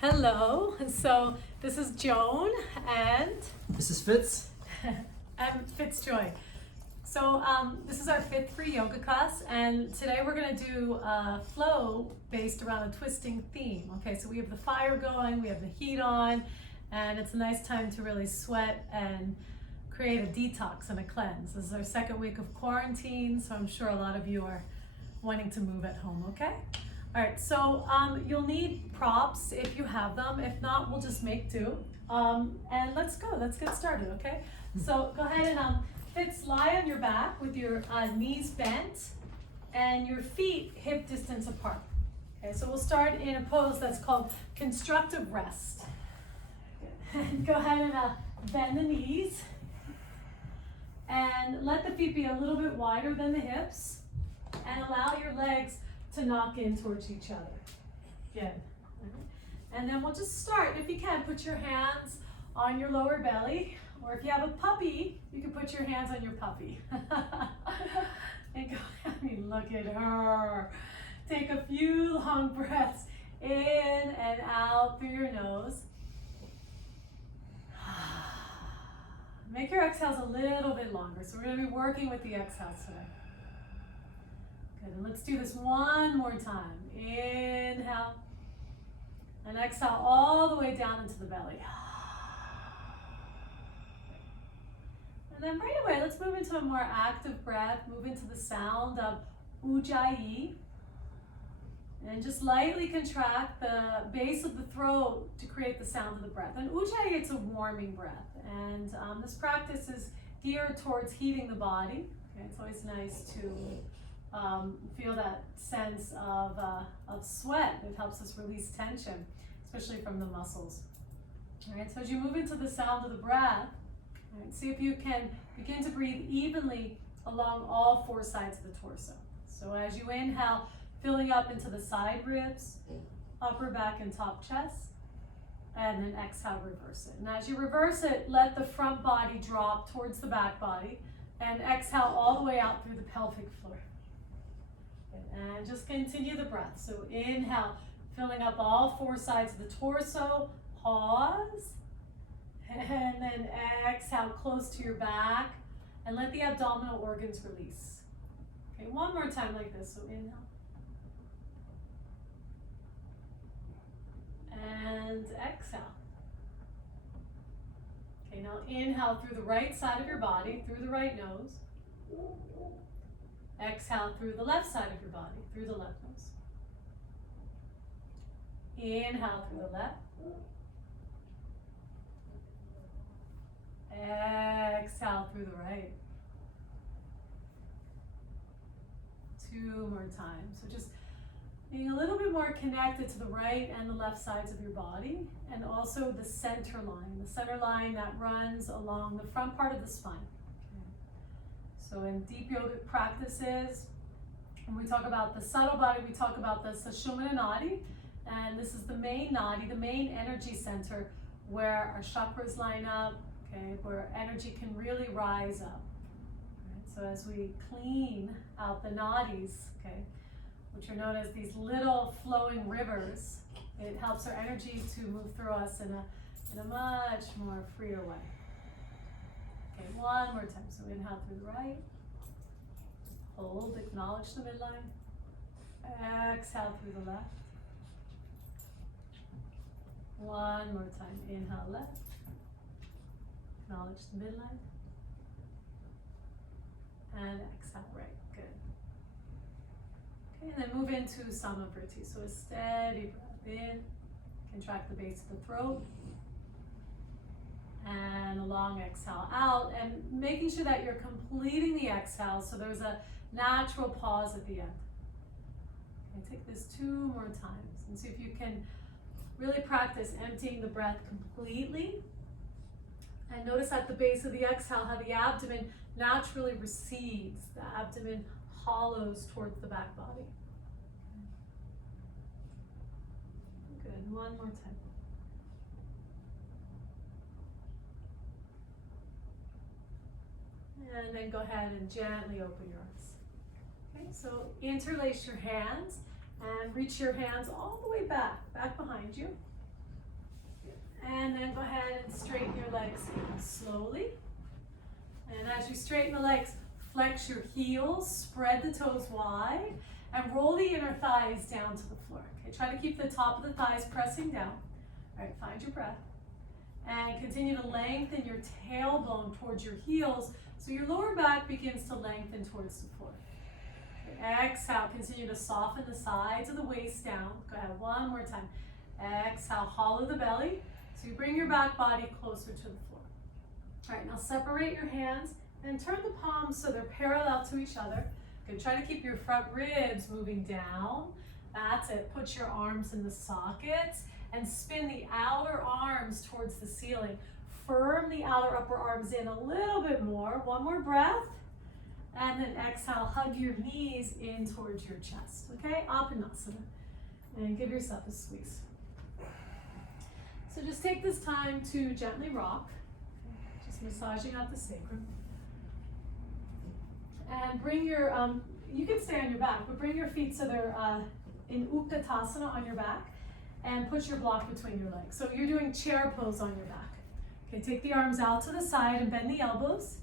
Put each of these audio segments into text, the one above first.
Hello, so this is Joan and This is Fitz. I'm Fitzjoy. So this is our 5th free yoga class, and today we're going to do a flow based around a twisting theme. Okay, so we have the fire going, we have the heat on, and it's a nice time to really sweat and create a detox and a cleanse. This is our 2nd week of quarantine, so I'm sure a lot of you are wanting to move at home, okay? All right, so you'll need props if you have them. If not, we'll just make do. And let's go, let's get started, okay? So go ahead and Fitz, lie on your back with your knees bent and your feet hip distance apart. Okay, so we'll start in a pose that's called constructive rest. Go ahead and bend the knees and let the feet be a little bit wider than the hips and allow your legs to knock in towards each other. Good. And then we'll just start. If you can, put your hands on your lower belly, or if you have a puppy, you can put your hands on your puppy. And go, I mean, look at her. Take a few long breaths in and out through your nose. Make your exhales a little bit longer. So we're going to be working with the exhales today. Good, and let's do this one more time. Inhale, and exhale all the way down into the belly. And then right away, let's move into a more active breath, move into the sound of Ujjayi. And just lightly contract the base of the throat to create the sound of the breath. And Ujjayi, it's a warming breath. And this practice is geared towards heating the body. Okay, it's always nice to feel that sense of sweat. It helps us release tension, especially from the muscles. All right, so as you move into the sound of the breath, all right, see if you can begin to breathe evenly along all 4 sides of the torso. So as you inhale, filling up into the side ribs, upper back and top chest, and then exhale, reverse it. And as you reverse it, let the front body drop towards the back body, and exhale all the way out through the pelvic floor. And just continue the breath. So inhale, filling up all 4 sides of the torso, pause, and then exhale close to your back, and let the abdominal organs release. Okay, one more time like this. So inhale. And exhale. Okay, now inhale through the right side of your body, through the right nose. Exhale through the left side of your body, through the left nose. Inhale through the left. Exhale through the right. 2 more times. So just being a little bit more connected to the right and the left sides of your body, and also the center line that runs along the front part of the spine. So in deep yogic practices, when we talk about the subtle body, we talk about the Sushumna Nadi, and this is the main nadi, the main energy center where our chakras line up, okay, where energy can really rise up. Right? So as we clean out the nadis, okay, which are known as these little flowing rivers, it helps our energy to move through us in a much more freer way. Okay, one more time. So inhale through the right. Hold, acknowledge the midline. Exhale through the left. One more time. Inhale left. Acknowledge the midline. And exhale right. Good. Okay, and then move into Samavriti. So a steady breath in. Contract the base of the throat. And a long exhale out, and making sure that you're completing the exhale, so there's a natural pause at the end. Okay, take this 2 more times and see if you can really practice emptying the breath completely. And notice at the base of the exhale how the abdomen naturally recedes, the abdomen hollows towards the back body. Good, one more time. And then go ahead and gently open your eyes. Okay, so interlace your hands and reach your hands all the way back behind you. And then go ahead and straighten your legs slowly. And as you straighten the legs, flex your heels, spread the toes wide, and roll the inner thighs down to the floor. Okay, try to keep the top of the thighs pressing down. All right, find your breath. And continue to lengthen your tailbone towards your heels so your lower back begins to lengthen towards the floor. Okay, exhale, continue to soften the sides of the waist down. Go ahead, one more time. Exhale, hollow the belly. So you bring your back body closer to the floor. All right, now separate your hands and turn the palms so they're parallel to each other. Good, try to keep your front ribs moving down. That's it, put your arms in the sockets and spin the outer arms towards the ceiling. Firm the outer upper arms in a little bit more. One more breath. And then exhale, hug your knees in towards your chest. Okay, Uttanasana. And give yourself a squeeze. So just take this time to gently rock. Just massaging out the sacrum. And bring your, you can stay on your back, but bring your feet so they're in Uttanasana on your back. And put your block between your legs. So you're doing chair pose on your back. Okay, take the arms out to the side and bend the elbows.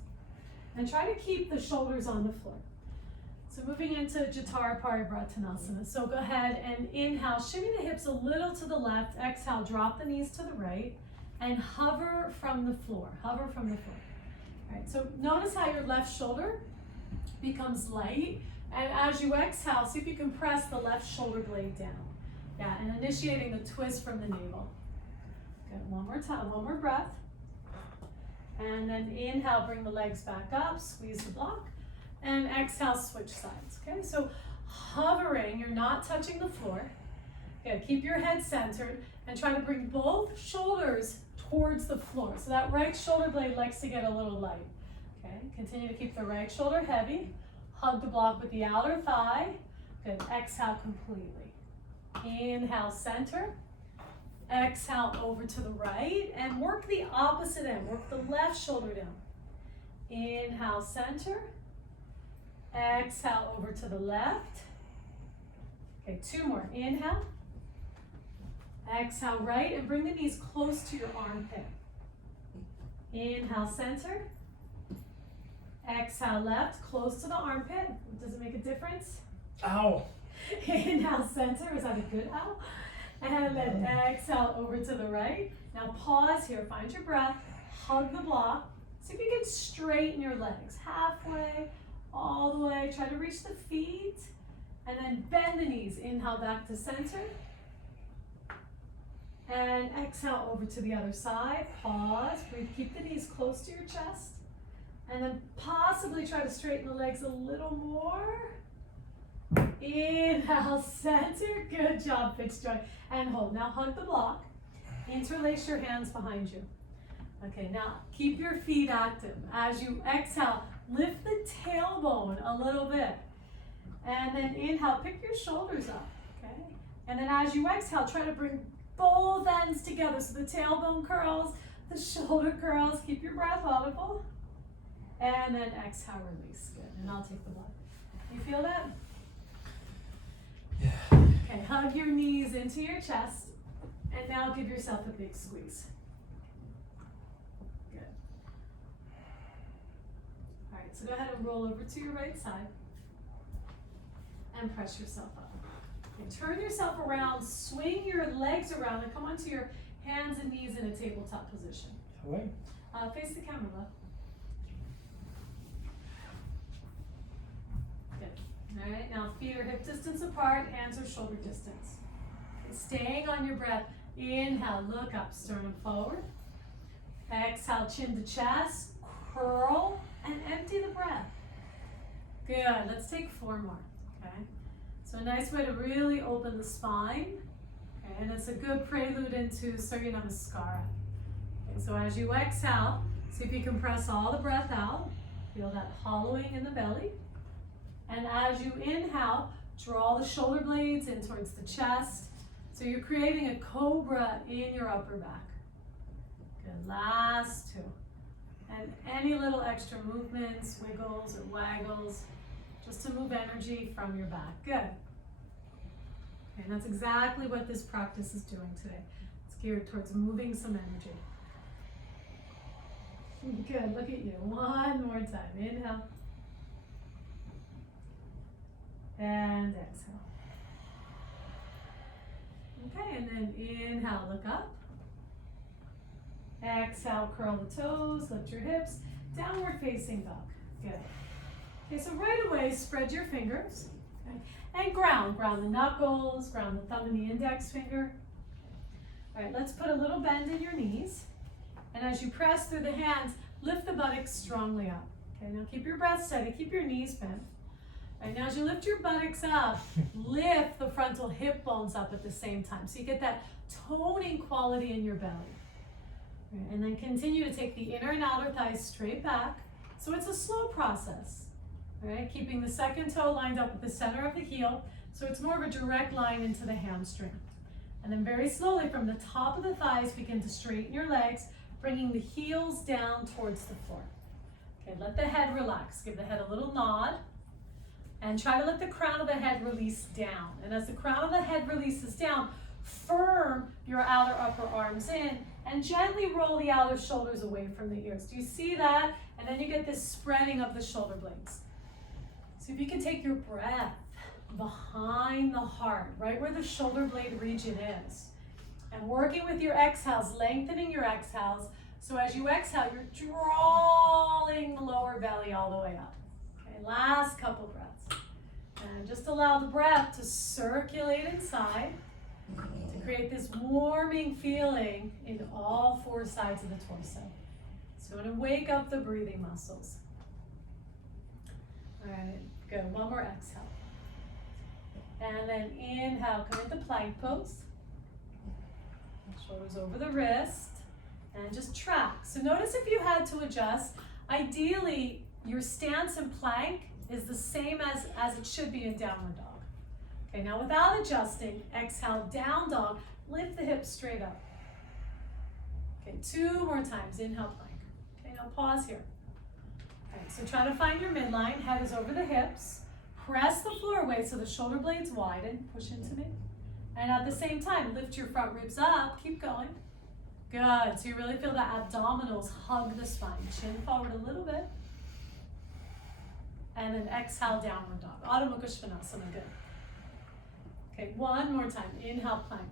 And try to keep the shoulders on the floor. So moving into Parsvottanasana. So go ahead and inhale, shimmy the hips a little to the left. Exhale, drop the knees to the right. And hover from the floor. Hover from the floor. All right, so notice how your left shoulder becomes light. And as you exhale, see if you can press the left shoulder blade down. Yeah, and initiating the twist from the navel. Good, one more time, one more breath. And then inhale, bring the legs back up, squeeze the block. And exhale, switch sides, okay? So hovering, you're not touching the floor. Good, keep your head centered and try to bring both shoulders towards the floor. So that right shoulder blade likes to get a little light, okay? Continue to keep the right shoulder heavy. Hug the block with the outer thigh. Good, exhale completely. Inhale, center. Exhale, over to the right. And work the opposite end. Work the left shoulder down. Inhale, center. Exhale, over to the left. Okay, two more. Inhale. Exhale, right. And bring the knees close to your armpit. Inhale, center. Exhale, left. Close to the armpit. Does it make a difference? Ow. Inhale, center. Was that a good ow? And then exhale over to the right. Now pause here. Find your breath. Hug the block. See if you can straighten your legs. Halfway, all the way. Try to reach the feet. And then bend the knees. Inhale back to center. And exhale over to the other side. Pause. Breathe. Keep the knees close to your chest. And then possibly try to straighten the legs a little more. Inhale, center. Good job, fixed joint. And hold. Now hug the block. Interlace your hands behind you. Okay, now keep your feet active. As you exhale, lift the tailbone a little bit. And then inhale, pick your shoulders up. Okay? And then as you exhale, try to bring both ends together. So the tailbone curls, the shoulder curls. Keep your breath audible. And then exhale, release. Good. And I'll take the blood. You feel that? Yeah. Okay, hug your knees into your chest, and now give yourself a big squeeze. Good. All right, so go ahead and roll over to your right side, and press yourself up. Okay, turn yourself around, swing your legs around, and come onto your hands and knees in a tabletop position. Away. Face the camera, love. All right, now feet are hip distance apart, hands are shoulder distance. Okay, staying on your breath. Inhale, look up, sternum forward. Exhale, chin to chest, curl, and empty the breath. Good, let's take 4 more, okay? So a nice way to really open the spine, okay? And it's a good prelude into Surya Namaskara. Okay, so as you exhale, see if you can press all the breath out. Feel that hollowing in the belly. And as you inhale, draw the shoulder blades in towards the chest. So you're creating a cobra in your upper back. Good, last 2. And any little extra movements, wiggles or waggles, just to move energy from your back. Good. And that's exactly what this practice is doing today. It's geared towards moving some energy. Good, look at you. One more time. Inhale. And exhale. Okay, and then inhale, look up. Exhale, curl the toes, lift your hips. Downward facing dog. Good. Okay, so right away, spread your fingers. Okay, and ground the knuckles, ground the thumb and the index finger. All right, let's put a little bend in your knees. And as you press through the hands, lift the buttocks strongly up. Okay, now keep your breath steady, keep your knees bent. All right, now as you lift your buttocks up, lift the frontal hip bones up at the same time. So you get that toning quality in your belly. All right, and then continue to take the inner and outer thighs straight back. So it's a slow process. All right, keeping the second toe lined up with the center of the heel. So it's more of a direct line into the hamstring. And then very slowly from the top of the thighs, begin to straighten your legs, bringing the heels down towards the floor. Okay, let the head relax. Give the head a little nod. And try to let the crown of the head release down. And as the crown of the head releases down, firm your outer upper arms in and gently roll the outer shoulders away from the ears. Do you see that? And then you get this spreading of the shoulder blades. So if you can take your breath behind the heart, right where the shoulder blade region is, and working with your exhales, lengthening your exhales, so as you exhale, you're drawing the lower belly all the way up. Okay, last couple breaths. And just allow the breath to circulate inside to create this warming feeling in all four sides of the torso. So you want to wake up the breathing muscles. All right, good. One more exhale. And then inhale, come into plank pose. Shoulders over the wrist. And just track. So notice if you had to adjust, ideally your stance in plank is the same as it should be in downward dog. Okay, now without adjusting, exhale, down dog, lift the hips straight up. Okay, 2 more times, inhale, plank. Okay, now pause here. Okay, so try to find your midline, head is over the hips, press the floor away so the shoulder blades widen, push into me. And at the same time, lift your front ribs up, keep going. Good, so you really feel the abdominals hug the spine. Chin forward a little bit. And then exhale, downward dog. Adho Mukha Svanasana, good. Okay, one more time. Inhale, plank.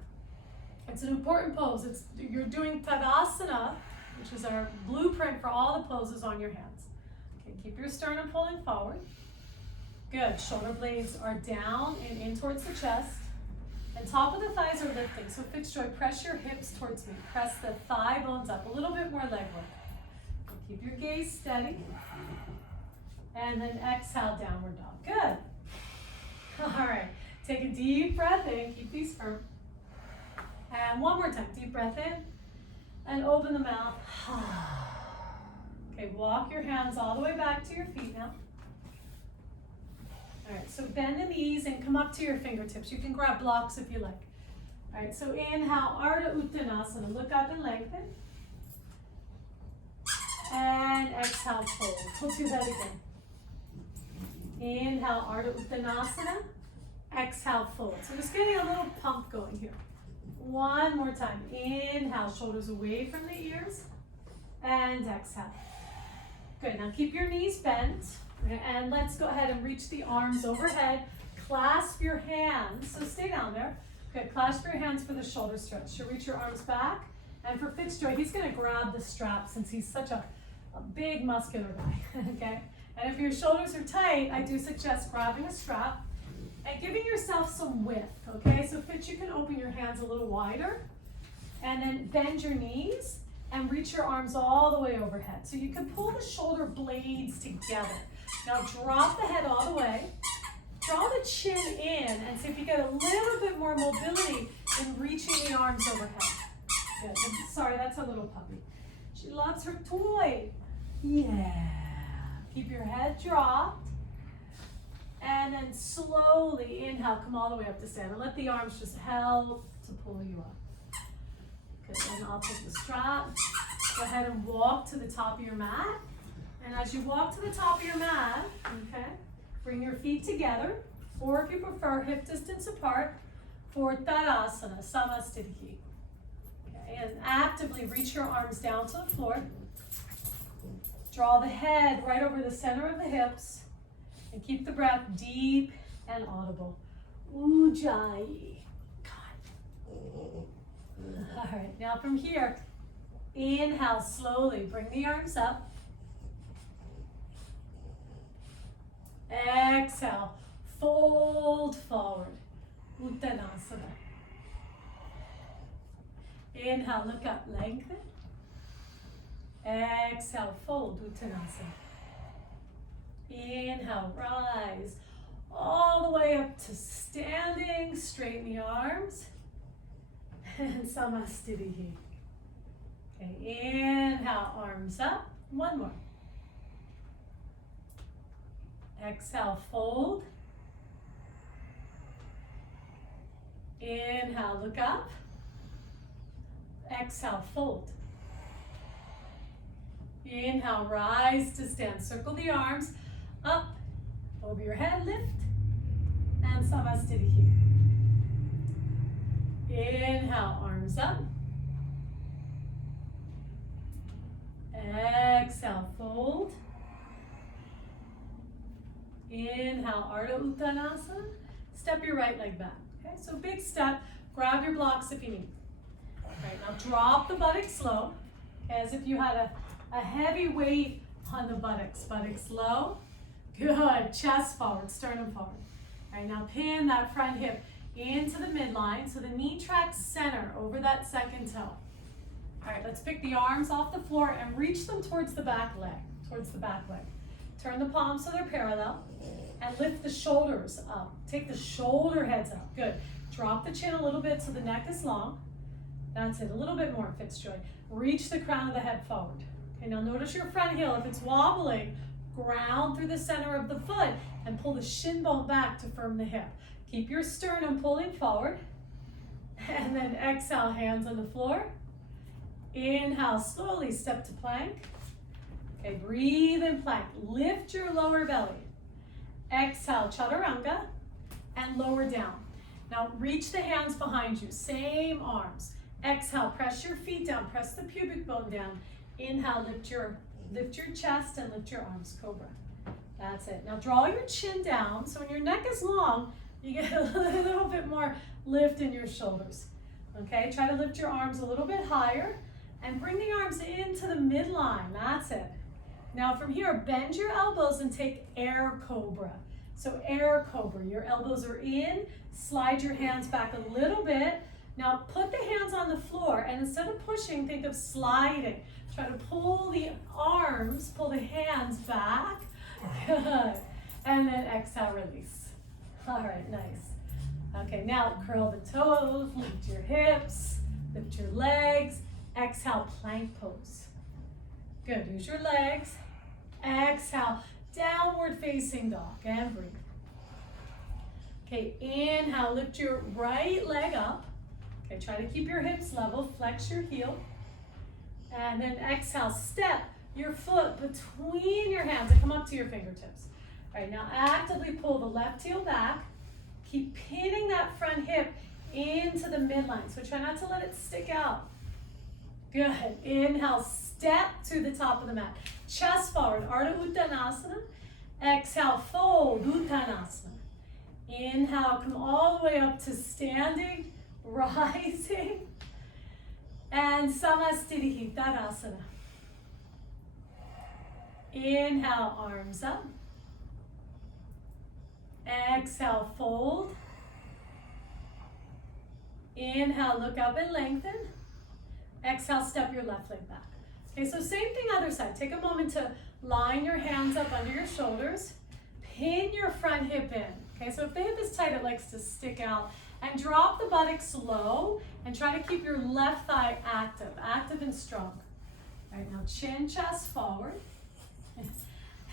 It's an important pose. You're doing Savasana, which is our blueprint for all the poses on your hands. Okay, keep your sternum pulling forward. Good. Shoulder blades are down and in towards the chest. And top of the thighs are lifting. So Fitzjoy, press your hips towards me. Press the thigh bones up. A little bit more leg work. Okay, keep your gaze steady. And then exhale, downward dog. Good. All right. Take a deep breath in. Keep these firm. And one more time. Deep breath in. And open the mouth. Okay, walk your hands all the way back to your feet now. All right, so bend the knees and come up to your fingertips. You can grab blocks if you like. All right, so inhale, Ardha Uttanasana. Look up and lengthen. And exhale, fold. We'll do that again. Inhale, Ardha Uttanasana. Exhale, fold. So just getting a little pump going here. One more time. Inhale, shoulders away from the ears. And exhale. Good, now keep your knees bent. And let's go ahead and reach the arms overhead. Clasp your hands. So stay down there. Good, clasp your hands for the shoulder stretch. So reach your arms back. And for Fitzjoy, he's going to grab the strap since he's such a big muscular guy. Okay? And if your shoulders are tight, I do suggest grabbing a strap and giving yourself some width, okay? So Fitz, you can open your hands a little wider and then bend your knees and reach your arms all the way overhead. So you can pull the shoulder blades together. Now drop the head all the way, draw the chin in, and see if you get a little bit more mobility in reaching the arms overhead. Good. Sorry, that's a little puppy. She loves her toy. Yeah. Keep your head dropped. And then slowly inhale, come all the way up to stand. And let the arms just help to pull you up. Good, and I'll take the strap. Go ahead and walk to the top of your mat. And as you walk to the top of your mat, okay, bring your feet together, or if you prefer, hip distance apart, for Tadasana, Samastitihi. Okay, actively reach your arms down to the floor. Draw the head right over the center of the hips. And keep the breath deep and audible. Ujjayi. All right, now from here, inhale slowly. Bring the arms up. Exhale, fold forward. Uttanasana. Inhale, look up, lengthen. Exhale, fold, Uttanasana. Inhale, rise all the way up to standing. Straighten the arms. And Samastitihi. Okay, inhale, arms up. One more. Exhale, fold. Inhale, look up. Exhale, fold. Inhale, rise to stand. Circle the arms up, over your head, lift, and Samastitihi. Inhale, arms up. Exhale, fold. Inhale, Ardha Uttanasana. Step your right leg back. Okay, so big step. Grab your blocks if you need. All right, now drop the buttocks low, as if you had a heavy weight on the buttocks. Buttocks low. Good. Chest forward, sternum forward. All right, now pin that front hip into the midline so the knee tracks center over that second toe. All right, let's pick the arms off the floor and reach them towards the back leg. Turn the palms so they're parallel and lift the shoulders up. Take the shoulder heads up. Good. Drop the chin a little bit so the neck is long. That's it. A little bit more, Fitzjoy. Reach the crown of the head forward. Okay, now notice your front heel. If it's wobbling, ground through the center of the foot and pull the shin bone back to firm the hip. Keep your sternum pulling forward. And then exhale, hands on the floor. Inhale, slowly step to plank. Okay, breathe in plank. Lift your lower belly. Exhale, chaturanga, and lower down. Now reach the hands behind you, same arms. Exhale, press your feet down, press the pubic bone down. Inhale, lift your chest and lift your arms, cobra. That's it. Now draw your chin down, so when your neck is long, you get a little bit more lift in your shoulders. Okay, try to lift your arms a little bit higher and bring the arms into the midline. That's it. Now from here, bend your elbows and take air cobra. So air cobra, your elbows are in, slide your hands back a little bit. Now put the hands on the floor and instead of pushing, think of sliding. Try to pull the arms, pull the hands back. Good. And then exhale, release. All right, nice. Okay, now curl the toes, lift your hips, lift your legs. Exhale, plank pose. Good, use your legs. Exhale, downward facing dog, and breathe. Okay, inhale, lift your right leg up. Okay, try to keep your hips level, flex your heel. And then exhale, step your foot between your hands and come up to your fingertips. All right, now actively pull the left heel back. Keep pinning that front hip into the midline. So try not to let it stick out. Good. Inhale, step to the top of the mat. Chest forward, Ardha Uttanasana. Exhale, fold, Uttanasana. Inhale, come all the way up to standing, rising. And Samastitihi, Tadasana. Inhale, arms up. Exhale, fold. Inhale, look up and lengthen. Exhale, step your left leg back. Okay, so same thing other side. Take a moment to line your hands up under your shoulders. Pin your front hip in. Okay, so if the hip is tight, it likes to stick out. And drop the buttocks low and try to keep your left thigh active and strong. All right, now chin, chest forward.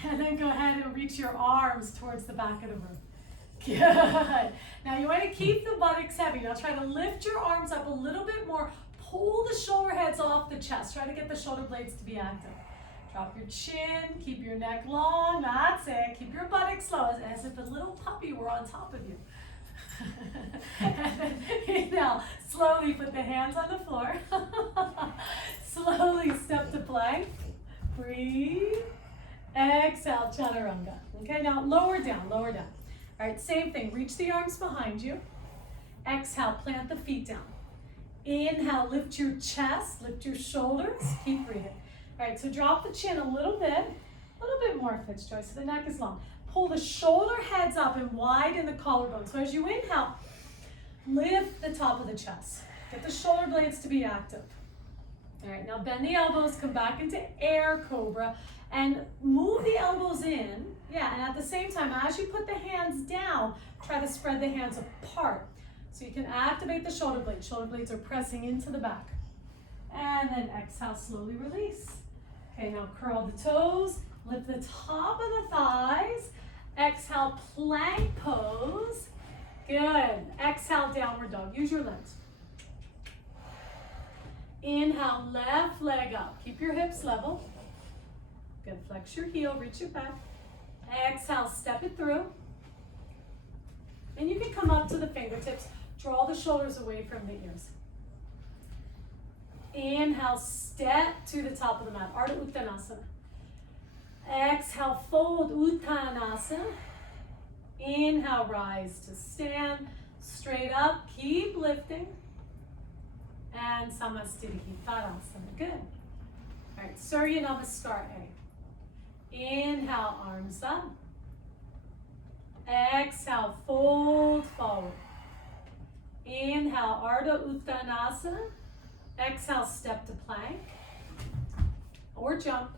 And then go ahead and reach your arms towards the back of the room. Good. Now you want to keep the buttocks heavy. Now try to lift your arms up a little bit more. Pull the shoulder heads off the chest. Try to get the shoulder blades to be active. Drop your chin, keep your neck long. That's it. Keep your buttocks low as if a little puppy were on top of you. And then, now, slowly put the hands on the floor. slowly step to plank. Breathe. Exhale, chaturanga. Okay, now lower down, lower down. All right, same thing. Reach the arms behind you. Exhale, plant the feet down. Inhale, lift your chest, lift your shoulders. Keep breathing. All right, so drop the chin a little bit more, Fitzjoy, so the neck is long. Pull the shoulder heads up and widen the collarbone. So as you inhale, lift the top of the chest. Get the shoulder blades to be active. All right, now bend the elbows, come back into air cobra, and move the elbows in. Yeah, and at the same time, as you put the hands down, try to spread the hands apart. So you can activate the shoulder blades. Shoulder blades are pressing into the back. And then exhale, slowly release. Okay, now curl the toes, lift the top of the thighs. Exhale, plank pose. Good. Exhale, downward dog. Use your legs. Inhale, left leg up. Keep your hips level. Good. Flex your heel, reach it back. Exhale, step it through. And you can come up to the fingertips. Draw the shoulders away from the ears. Inhale, step to the top of the mat. Ardha Uttanasana. Exhale, fold Uttanasana. Inhale, rise to stand. Straight up, keep lifting. And Samastitihitarasana. Good. All right, Surya Namaskar A. Inhale, arms up. Exhale, fold forward. Inhale, Ardha Uttanasana. Exhale, step to plank or jump.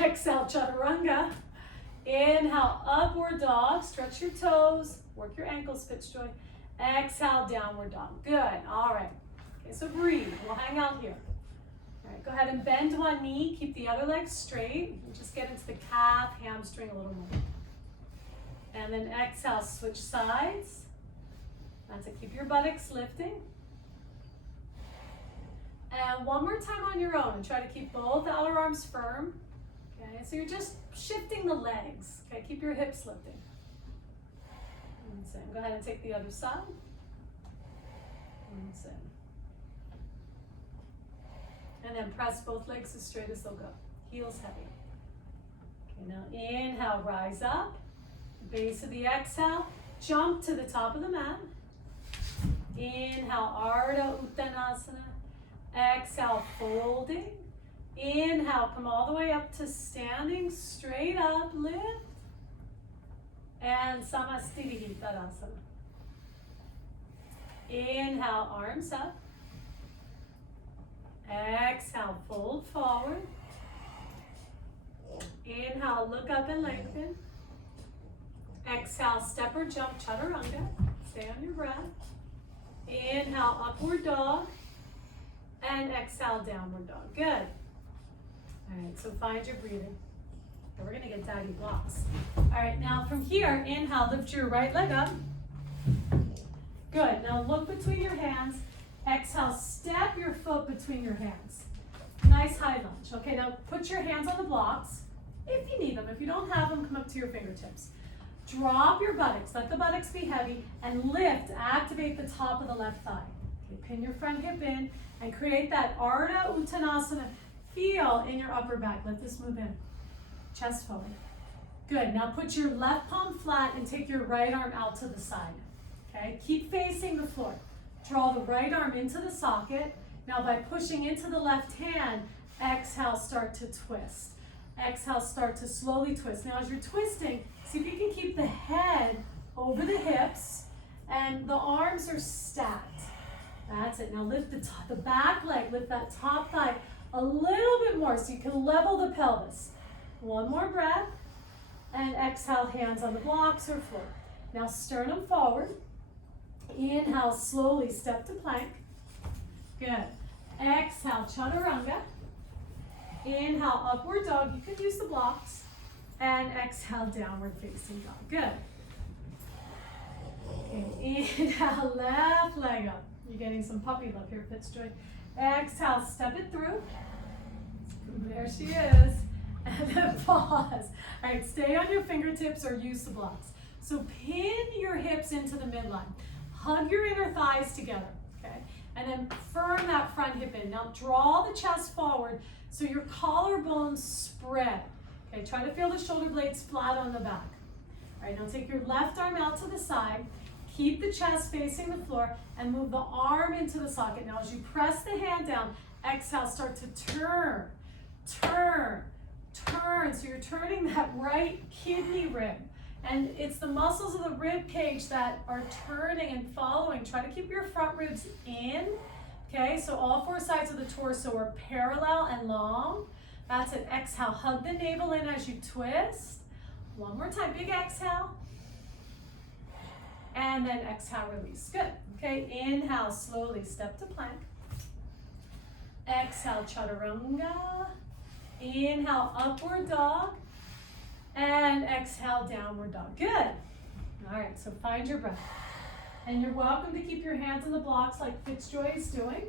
Exhale, chaturanga. Inhale, upward dog. Stretch your toes. Work your ankles, Fitzjoy. Exhale, downward dog. Good. All right. Okay, so breathe. We'll hang out here. All right, go ahead and bend one knee. Keep the other leg straight. And just get into the calf, hamstring a little more. And then exhale, switch sides. That's it. Keep your buttocks lifting. And one more time on your own, and try to keep both outer arms firm. Okay, so you're just shifting the legs. Okay, keep your hips lifting. And go ahead and take the other side. And then press both legs as straight as they'll go. Heels heavy. Okay, now inhale, rise up. Base of the exhale, jump to the top of the mat. Inhale, Ardha Uttanasana. Exhale, folding. Inhale, come all the way up to standing, straight up, lift. And Samastitihitarasana. Inhale, arms up. Exhale, fold forward. Inhale, look up and lengthen. Exhale, step or jump, chaturanga. Stay on your breath. Inhale, upward dog. And exhale, downward dog. Good. All right, so find your breathing. Okay, we're gonna get daddy blocks. All right, now from here, inhale, lift your right leg up. Good, now look between your hands. Exhale, step your foot between your hands. Nice high lunge. Okay, now put your hands on the blocks if you need them. If you don't have them, come up to your fingertips. Drop your buttocks, let the buttocks be heavy, and lift, activate the top of the left thigh. Okay, pin your front hip in and create that Ardha Uttanasana feel in your upper back. Let this move in. Chest forward. Good, now put your left palm flat and take your right arm out to the side. Okay, keep facing the floor. Draw the right arm into the socket. Now by pushing into the left hand, exhale, start to twist. Exhale, start to slowly twist. Now as you're twisting, see if you can keep the head over the hips and the arms are stacked. That's it. Now lift the back leg, lift that top thigh a little bit more so you can level the pelvis. One more breath and exhale, hands on the blocks or floor. Now sternum forward. Inhale, slowly step to plank. Good. Exhale, chaturanga. Inhale, upward dog. You can use the blocks. And exhale, downward facing dog. Good. Okay. Inhale, left leg up. You're getting some puppy love here, Fitzjoy. Exhale, step it through. There she is. And then pause. All right, stay on your fingertips or use the blocks. So pin your hips into the midline. Hug your inner thighs together, okay? and then firm that front hip in. Now draw the chest forward so your collarbones spread. Okay, try to feel the shoulder blades flat on the back. All right, now take your left arm out to the side. Keep the chest facing the floor and move the arm into the socket. Now as you press the hand down, exhale, start to turn, turn, turn. So you're turning that right kidney rib. And it's the muscles of the rib cage that are turning and following. Try to keep your front ribs in. Okay, so all four sides of the torso are parallel and long. That's it. Exhale, hug the navel in as you twist. One more time, big exhale. And then exhale, release. Good. Okay, inhale, slowly step to plank. Exhale, chaturanga. Inhale, upward dog. And exhale, downward dog. Good. All right, so find your breath. And you're welcome to keep your hands on the blocks like Fitzjoy is doing.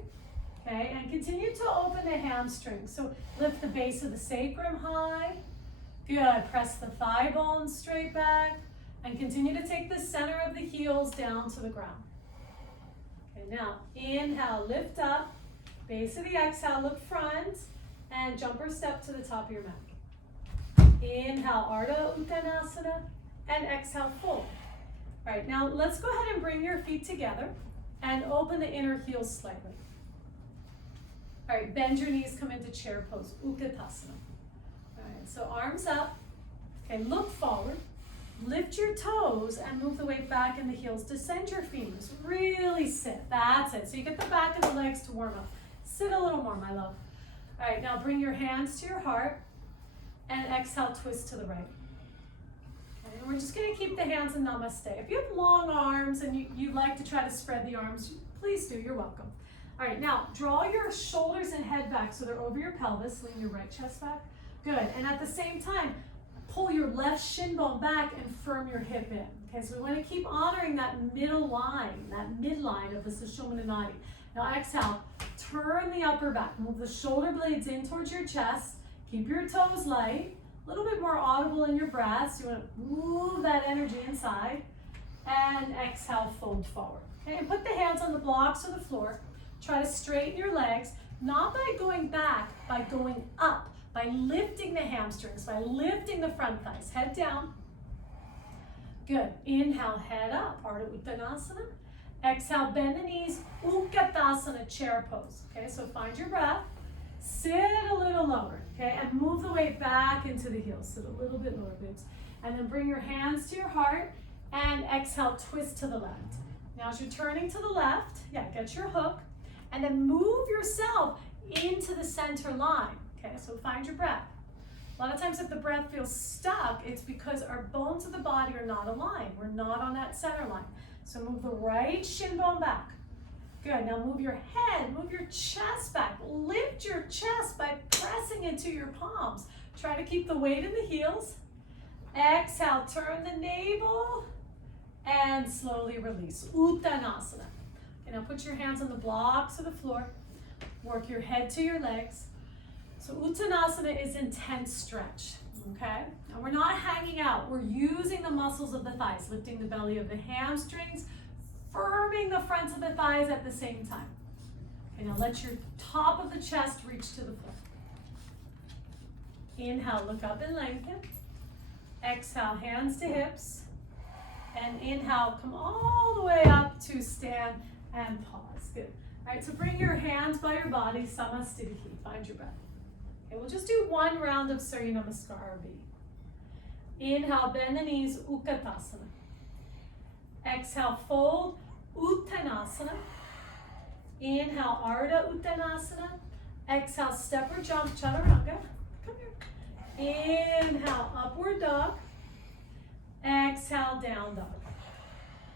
Okay, and continue to open the hamstrings. So lift the base of the sacrum high. Good. Press the thigh bones straight back. And continue to take the center of the heels down to the ground. Okay, now inhale, lift up. Base of the exhale, look front. And jumper step to the top of your mat. Inhale, Ardha Uttanasana. And exhale, fold. All right, now let's go ahead and bring your feet together and open the inner heels slightly. All right, bend your knees, come into chair pose, Utkatasana. All right, so arms up. Okay, look forward. Lift your toes and move the weight back in the heels. Descend your femurs. Really sit. That's it. So you get the back of the legs to warm up. Sit a little more, my love. All right, now bring your hands to your heart and exhale, twist to the right. Okay, and we're just going to keep the hands in namaste. If you have long arms and you like to try to spread the arms, please do. You're welcome. All right, now draw your shoulders and head back so they're over your pelvis. Lean your right chest back. Good. And at the same time, pull your left shin bone back and firm your hip in. Okay, so we want to keep honoring that middle line, that midline of the Sushumna Nadi. Now exhale, turn the upper back. Move the shoulder blades in towards your chest. Keep your toes light. A little bit more audible in your breaths. You want to move that energy inside. And exhale, fold forward. Okay, and put the hands on the blocks or the floor. Try to straighten your legs, not by going back, by going up. By lifting the hamstrings, by lifting the front thighs. Head down. Good. Inhale, head up. Ardha Uttanasana. Exhale, bend the knees. Utkatasana, chair pose. Okay, so find your breath. Sit a little lower. Okay, and move the weight back into the heels. Sit a little bit lower, babes. And then bring your hands to your heart. And exhale, twist to the left. Now as you're turning to the left, get your hook. And then move yourself into the center line. Okay, so find your breath. A lot of times if the breath feels stuck, it's because our bones of the body are not aligned. We're not on that center line. So move the right shin bone back. Good, now move your head, move your chest back. Lift your chest by pressing into your palms. Try to keep the weight in the heels. Exhale, turn the navel and slowly release. Uttanasana. Okay, now put your hands on the blocks of the floor. Work your head to your legs. So Uttanasana is intense stretch, okay? And we're not hanging out. We're using the muscles of the thighs, lifting the belly of the hamstrings, firming the fronts of the thighs at the same time. Okay, now let your top of the chest reach to the floor. Inhale, look up and lengthen. Exhale, hands to hips. And inhale, come all the way up to stand and pause. Good. All right, so bring your hands by your body, Samasthiti. Find your breath. Okay, we'll just do one round of Surya Namaskar or B. Inhale, bend the knees, Utkatasana. Exhale, fold, Uttanasana. Inhale, Ardha Uttanasana. Exhale, step or jump, Chaturanga. Come here. Inhale, upward dog. Exhale, down dog.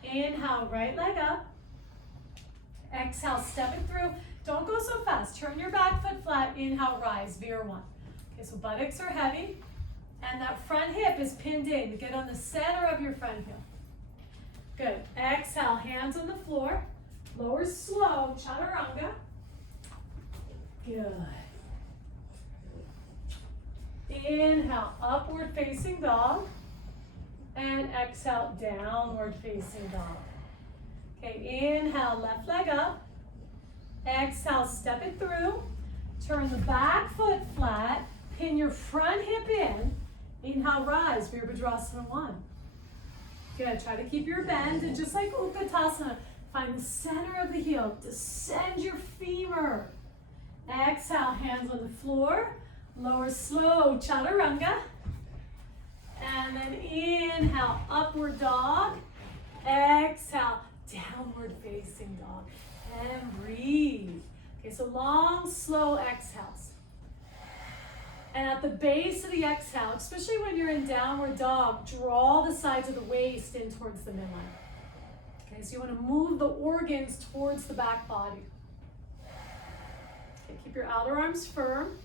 Inhale, right leg up. Exhale, step it through. Don't go so fast. Turn your back foot flat. Inhale, rise, veer one. Okay, so buttocks are heavy. And that front hip is pinned in. You get on the center of your front heel. Good. Exhale, hands on the floor. Lower slow, Chaturanga. Good. Inhale, upward facing dog. And exhale, downward facing dog. Okay, inhale, left leg up. Exhale, step it through. Turn the back foot flat. Pin your front hip in. Inhale, rise, Virabhadrasana 1. Good, try to keep your bend, and just like Utkatasana, find the center of the heel. Descend your femur. Exhale, hands on the floor. Lower slow, chaturanga. And then inhale, upward dog. Exhale, downward facing dog. And breathe. Okay, so long, slow exhales. And at the base of the exhale, especially when you're in downward dog, draw the sides of the waist in towards the midline. Okay, so you want to move the organs towards the back body. Okay, keep your outer arms firm.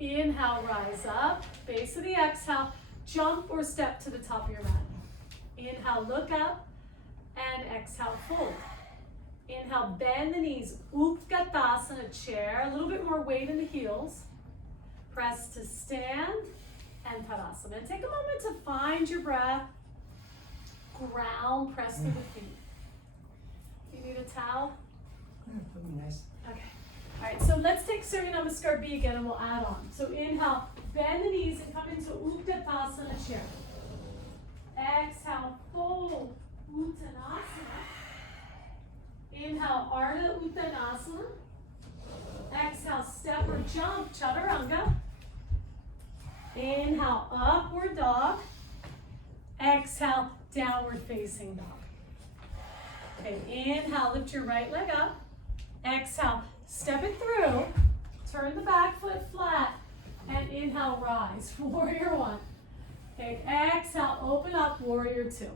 Inhale, rise up. Base of the exhale, jump or step to the top of your mat. Inhale, look up, and exhale, fold. Inhale, bend the knees, Utkatasana chair, a little bit more weight in the heels. Press to stand, and Tadasana. And take a moment to find your breath. Ground, press through the feet. You need a towel? That'd be nice. Okay. All right, so let's take Surya Namaskar B again, and we'll add on. So inhale, bend the knees and come into Utkatasana chair. Exhale, fold, Uttanasana. Inhale, Ardha Uttanasana. Exhale, step or jump, chaturanga. Inhale, upward dog. Exhale, downward facing dog. Okay, inhale, lift your right leg up. Exhale, step it through. Turn the back foot flat. And inhale, rise, warrior 1. Okay, exhale, open up, warrior 2.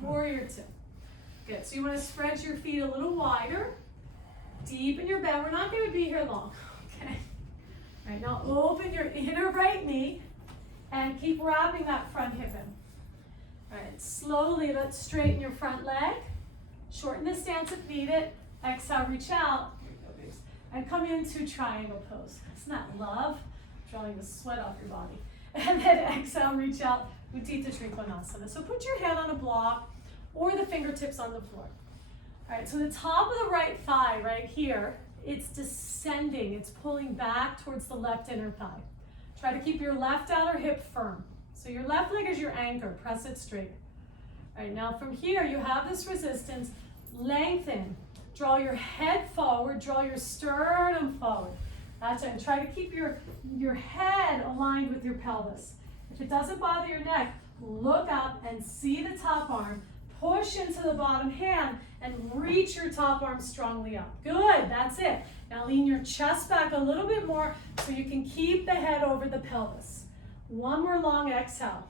Warrior 2. Good, so you want to spread your feet a little wider. Deepen your bend. We're not going to be here long, okay? All right, now open your inner right knee and keep wrapping that front hip in. All right, slowly let's straighten your front leg. Shorten the stance if needed. Exhale, reach out, and come into triangle pose. Isn't that love? Drawing the sweat off your body. And then exhale, reach out, Utthita Trikonasana. So put your hand on a block or the fingertips on the floor. All right, so the top of the right thigh right here, it's descending. It's pulling back towards the left inner thigh. Try to keep your left outer hip firm. So your left leg is your anchor. Press it straight. All right, now from here, you have this resistance. Lengthen. Draw your head forward. Draw your sternum forward. That's it. And try to keep your head aligned with your pelvis. If it doesn't bother your neck, look up and see the top arm. Push into the bottom hand and reach your top arm strongly up. Good, that's it. Now lean your chest back a little bit more so you can keep the head over the pelvis. One more long exhale.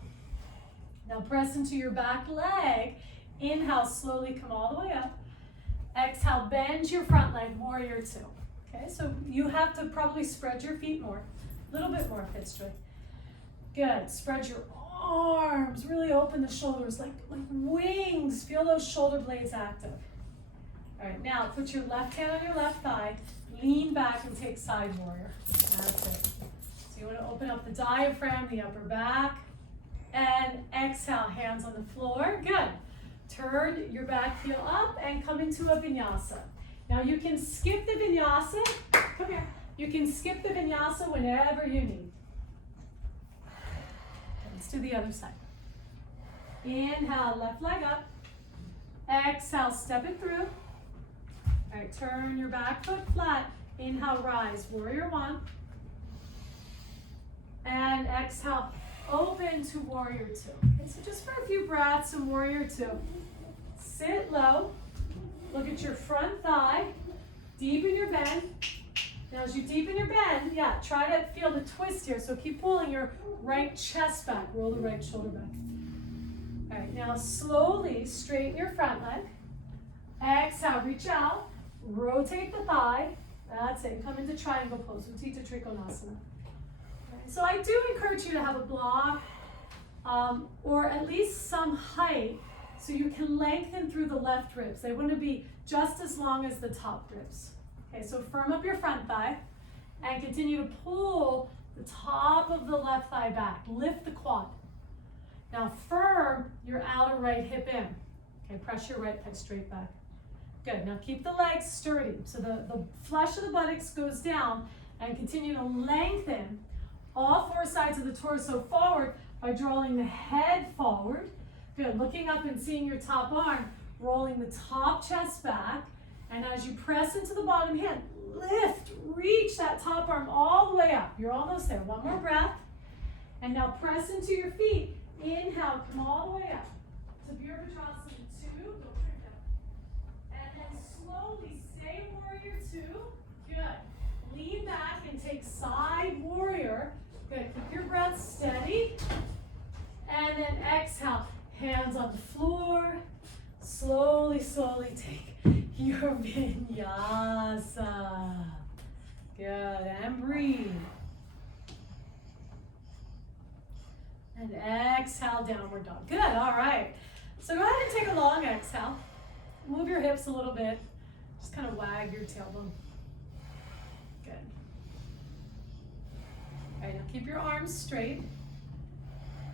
Now press into your back leg. Inhale, slowly come all the way up. Exhale, bend your front leg, warrior 2. Okay, so you have to probably spread your feet more. A little bit more, Fitstray. Good, spread your arms, really open the shoulders like wings. Feel those shoulder blades active. All right, now put your left hand on your left thigh, lean back and take side warrior. That's it. So you want to open up the diaphragm, the upper back, and exhale, hands on the floor. Good. Turn your back heel up and come into a vinyasa. Now you can skip the vinyasa. Come here. You can skip the vinyasa whenever you need. Let's do the other side. Inhale, left leg up. Exhale, step it through. All right, turn your back foot flat. Inhale, rise, warrior 1. And exhale, open to warrior 2. Okay, so just for a few breaths in warrior 2. Sit low. Look at your front thigh. Deepen your bend. Now as you deepen your bend, try to feel the twist here. So keep pulling your right chest back. Roll the right shoulder back. All right, now slowly straighten your front leg. Exhale, reach out. Rotate the thigh. That's it. Come into triangle pose, Utthita Trikonasana. Right, so I do encourage you to have a block or at least some height so you can lengthen through the left ribs. They want to be just as long as the top ribs. Okay, so firm up your front thigh and continue to pull the top of the left thigh back. Lift the quad. Now firm your outer right hip in. Okay, press your right thigh straight back. Good, now keep the legs sturdy. So the flesh of the buttocks goes down and continue to lengthen all four sides of the torso forward by drawing the head forward. Good, looking up and seeing your top arm, rolling the top chest back. And as you press into the bottom hand, lift, reach that top arm all the way up. You're almost there. One more breath. And now press into your feet. Inhale, come all the way up. To Virabhadrasana 2, don't drink that. And then slowly stay warrior 2. Good. Lean back and take side warrior. Good, keep your breath steady. And then exhale, hands on the floor. Slowly, slowly take your vinyasa. Good, and breathe. And exhale, downward dog. Good, all right. So go ahead and take a long exhale. Move your hips a little bit. Just kind of wag your tailbone. Good. All right, now keep your arms straight.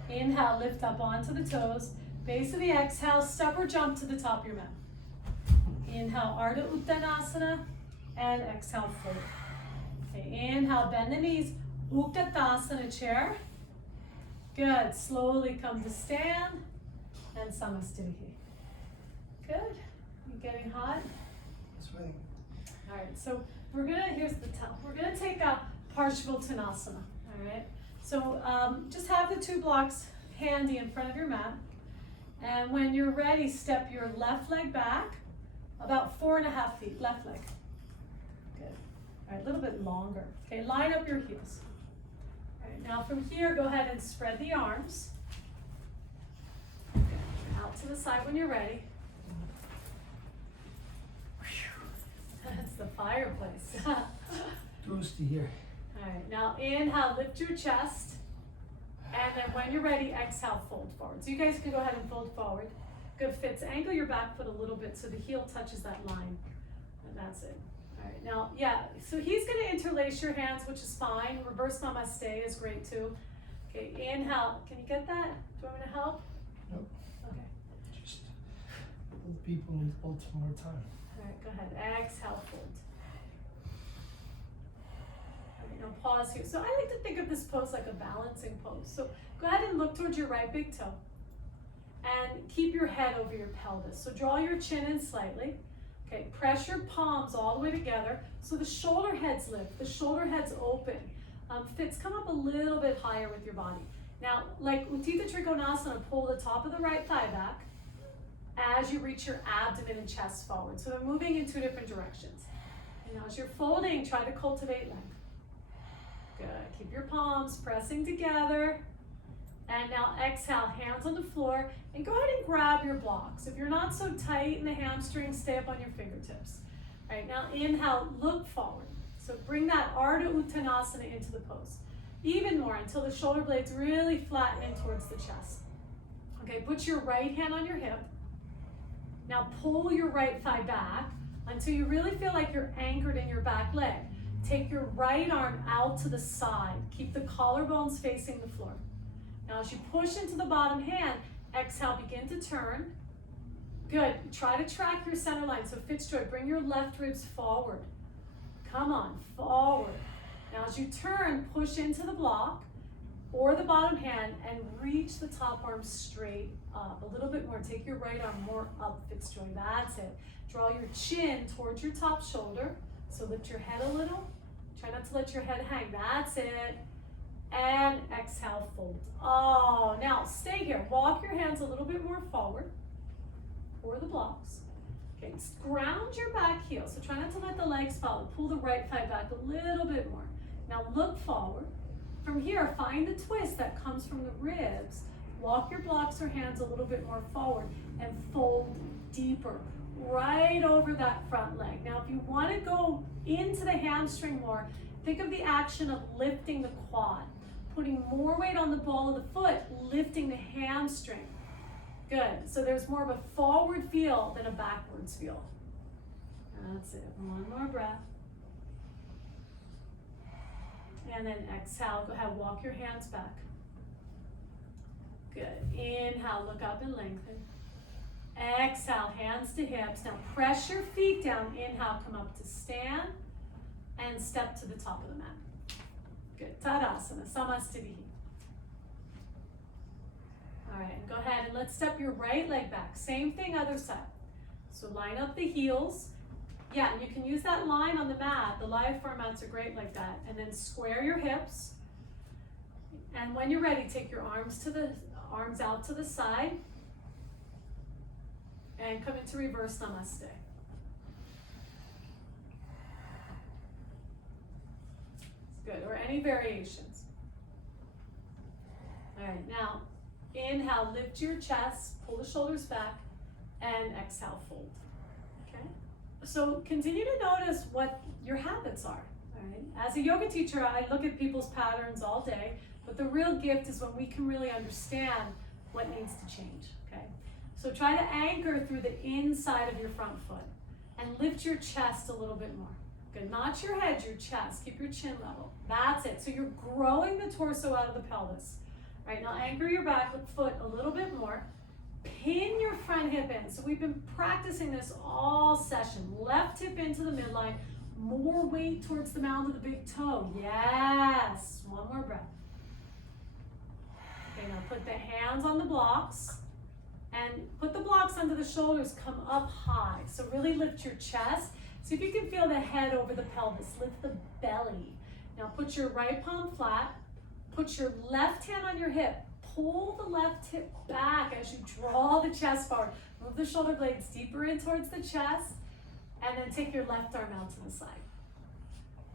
Inhale, lift up onto the toes. Base of the exhale, step or jump to the top of your mat. Inhale, Ardha Uttanasana, and exhale, fold. Okay, inhale, bend the knees, Uttanasana chair. Good, slowly come to stand, and Samasthiti. Good, you getting hot? That's right. All right, so we're gonna take a Parsvottanasana, all right? So just have the 2 blocks handy in front of your mat. And when you're ready, step your left leg back about 4.5 feet, left leg. Good. All right, a little bit longer. Okay, line up your heels. All right, now from here, go ahead and spread the arms. Out to the side when you're ready. That's the fireplace. Toasty here. All right, now inhale, lift your chest. And then when you're ready, exhale, fold forward. So you guys can go ahead and fold forward. Good, Fitz. Angle your back foot a little bit so the heel touches that line. And that's it. All right, now, yeah, so he's going to interlace your hands, which is fine. Reverse namaste is great too. Okay, inhale. Can you get that? Do you want me to help? Nope. Okay. Just the people need hold some more time. All right, go ahead. Exhale, fold. Now pause here. So I like to think of this pose like a balancing pose. So go ahead and look towards your right big toe and keep your head over your pelvis. So draw your chin in slightly. Okay, press your palms all the way together so the shoulder heads lift, the shoulder heads open. Fitz, come up a little bit higher with your body. Now, like Utthita Trikonasana, pull the top of the right thigh back as you reach your abdomen and chest forward. So they're moving in 2 different directions. And now as you're folding, try to cultivate length. Good, keep your palms pressing together. And now exhale, hands on the floor, and go ahead and grab your blocks. If you're not so tight in the hamstrings, stay up on your fingertips. All right, now inhale, look forward. So bring that Ardha Uttanasana into the pose. Even more until the shoulder blades really flatten in towards the chest. Okay, put your right hand on your hip. Now pull your right thigh back until you really feel like you're anchored in your back leg. Take your right arm out to the side. Keep the collarbones facing the floor. Now as you push into the bottom hand, exhale, begin to turn. Good, try to track your center line. So Fitzjoy, bring your left ribs forward. Come on, forward. Now as you turn, push into the block or the bottom hand and reach the top arm straight up. A little bit more, take your right arm more up, Fitzjoy, that's it. Draw your chin towards your top shoulder. So lift your head a little. Try not to let your head hang, that's it. And exhale, fold. Oh, now stay here. Walk your hands a little bit more forward for the blocks. Okay, ground your back heel. So try not to let the legs fall. Pull the right thigh back a little bit more. Now look forward. From here, find the twist that comes from the ribs. Walk your blocks or hands a little bit more forward and fold deeper, right over that front leg. Now, if you want to go into the hamstring more, think of the action of lifting the quad, putting more weight on the ball of the foot, lifting the hamstring. Good. So there's more of a forward feel than a backwards feel. That's it. One more breath. And then exhale. Go ahead, walk your hands back. Good. Inhale, look up and lengthen. Exhale, hands to hips. Now press your feet down. Inhale, come up to stand and step to the top of the mat. Good. Tadasana, Samastitihi. All right, and go ahead and let's step your right leg back. Same thing, other side. So line up the heels. Yeah, and you can use that line on the mat. The live form mats are great like that. And then square your hips. And when you're ready, take your arms out to the side. And come into reverse namaste. Good, or any variations. All right, now inhale, lift your chest, pull the shoulders back, and exhale, fold. Okay? So continue to notice what your habits are. All right? As a yoga teacher, I look at people's patterns all day, but the real gift is when we can really understand what needs to change. Okay? So try to anchor through the inside of your front foot and lift your chest a little bit more. Good, not your head, your chest. Keep your chin level. That's it. So you're growing the torso out of the pelvis. All right, now anchor your back foot a little bit more. Pin your front hip in. So we've been practicing this all session. Left hip into the midline. More weight towards the mound of the big toe. Yes. One more breath. Okay, now put the hands on the blocks. And put the blocks under the shoulders. Come up high. So really lift your chest. See if you can feel the head over the pelvis. Lift the belly. Now put your right palm flat. Put your left hand on your hip. Pull the left hip back as you draw the chest forward. Move the shoulder blades deeper in towards the chest. And then take your left arm out to the side.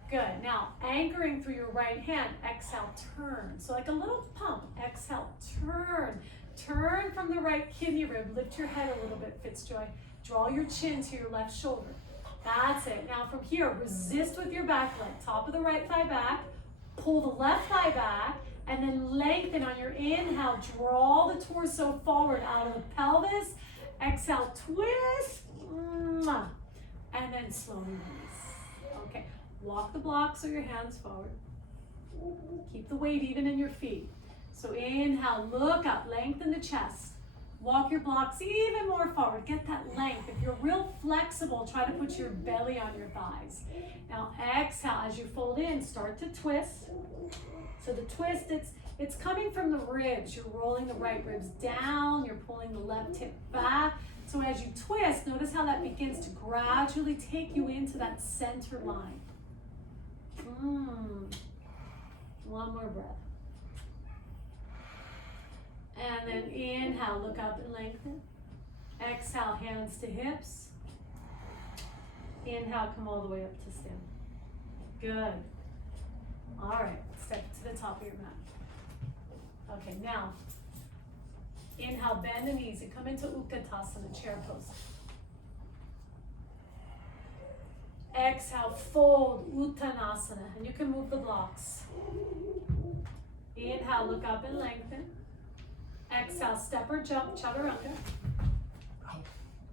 Good. Now anchoring through your right hand. Exhale, turn. So like a little pump. Exhale, turn. Turn from the right kidney rib. Lift your head a little bit, Fitzjoy. Draw your chin to your left shoulder. That's it. Now from here, resist with your back leg. Top of the right thigh back. Pull the left thigh back. And then lengthen on your inhale. Draw the torso forward out of the pelvis. Exhale, twist. And then slowly release. Okay. Walk the blocks or your hands forward. Keep the weight even in your feet. So inhale, look up, lengthen the chest. Walk your blocks even more forward. Get that length. If you're real flexible, try to put your belly on your thighs. Now exhale, as you fold in, start to twist. So the twist, it's coming from the ribs. You're rolling the right ribs down. You're pulling the left hip back. So as you twist, notice how that begins to gradually take you into that center line. One more breath. And then inhale, look up and lengthen. Exhale, hands to hips. Inhale, come all the way up to stand. Good. All right, step to the top of your mat. Okay, now, inhale, bend the knees and come into Utkatasana, chair pose. Exhale, fold, Uttanasana, and you can move the blocks. Inhale, look up and lengthen. Exhale, step or jump, chaturanga.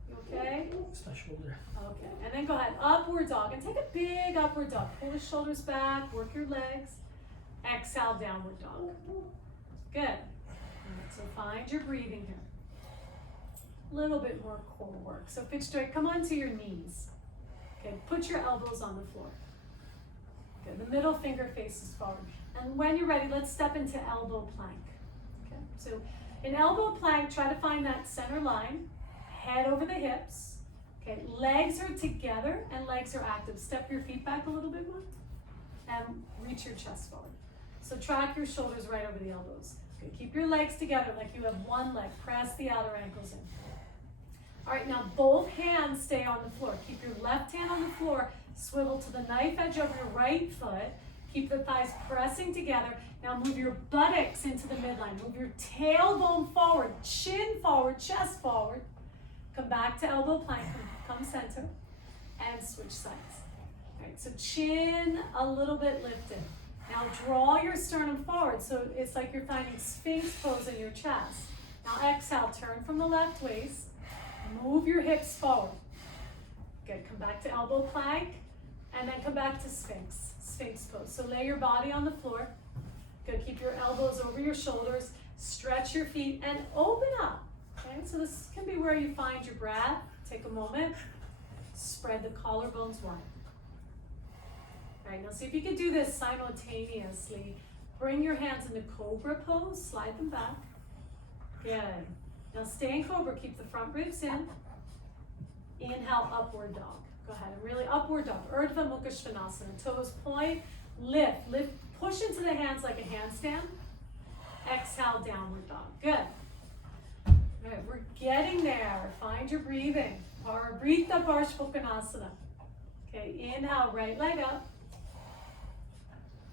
You okay? It's my shoulder. Okay, and then go ahead, upward dog, and take a big upward dog. Pull the shoulders back, work your legs. Exhale, downward dog. Good. All right, so find your breathing here. A little bit more core work. So pitch straight, come onto your knees. Okay, put your elbows on the floor. Good, the middle finger faces forward. And when you're ready, let's step into elbow plank. Okay, so in elbow plank, try to find that center line, head over the hips. Okay, legs are together and legs are active. Step your feet back a little bit more and reach your chest forward. So track your shoulders right over the elbows. Okay, keep your legs together like you have one leg. Press the outer ankles in. All right, now both hands stay on the floor. Keep your left hand on the floor. Swivel to the knife edge of your right foot. Keep the thighs pressing together. Now move your buttocks into the midline. Move your tailbone forward, chin forward, chest forward. Come back to elbow plank, come center, and switch sides. All right, so chin a little bit lifted. Now draw your sternum forward, so it's like you're finding Sphinx pose in your chest. Now exhale, turn from the left waist. Move your hips forward. Good, come back to elbow plank, and then come back to Sphinx pose. So lay your body on the floor. Good, keep your elbows over your shoulders, stretch your feet, and open up. Okay, so this can be where you find your breath. Take a moment, spread the collarbones wide. All right, now see if you can do this simultaneously. Bring your hands into cobra pose, slide them back. Good. Now stay in cobra, keep the front ribs in. Inhale, upward dog. Go ahead and really upward dog. Urdhva Mukha Svanasana. Toes point, lift, push into the hands like a handstand. Exhale, downward dog. Good. All right, we're getting there. Find your breathing. Breathe the Parsvottanasana. Okay, inhale, right leg up.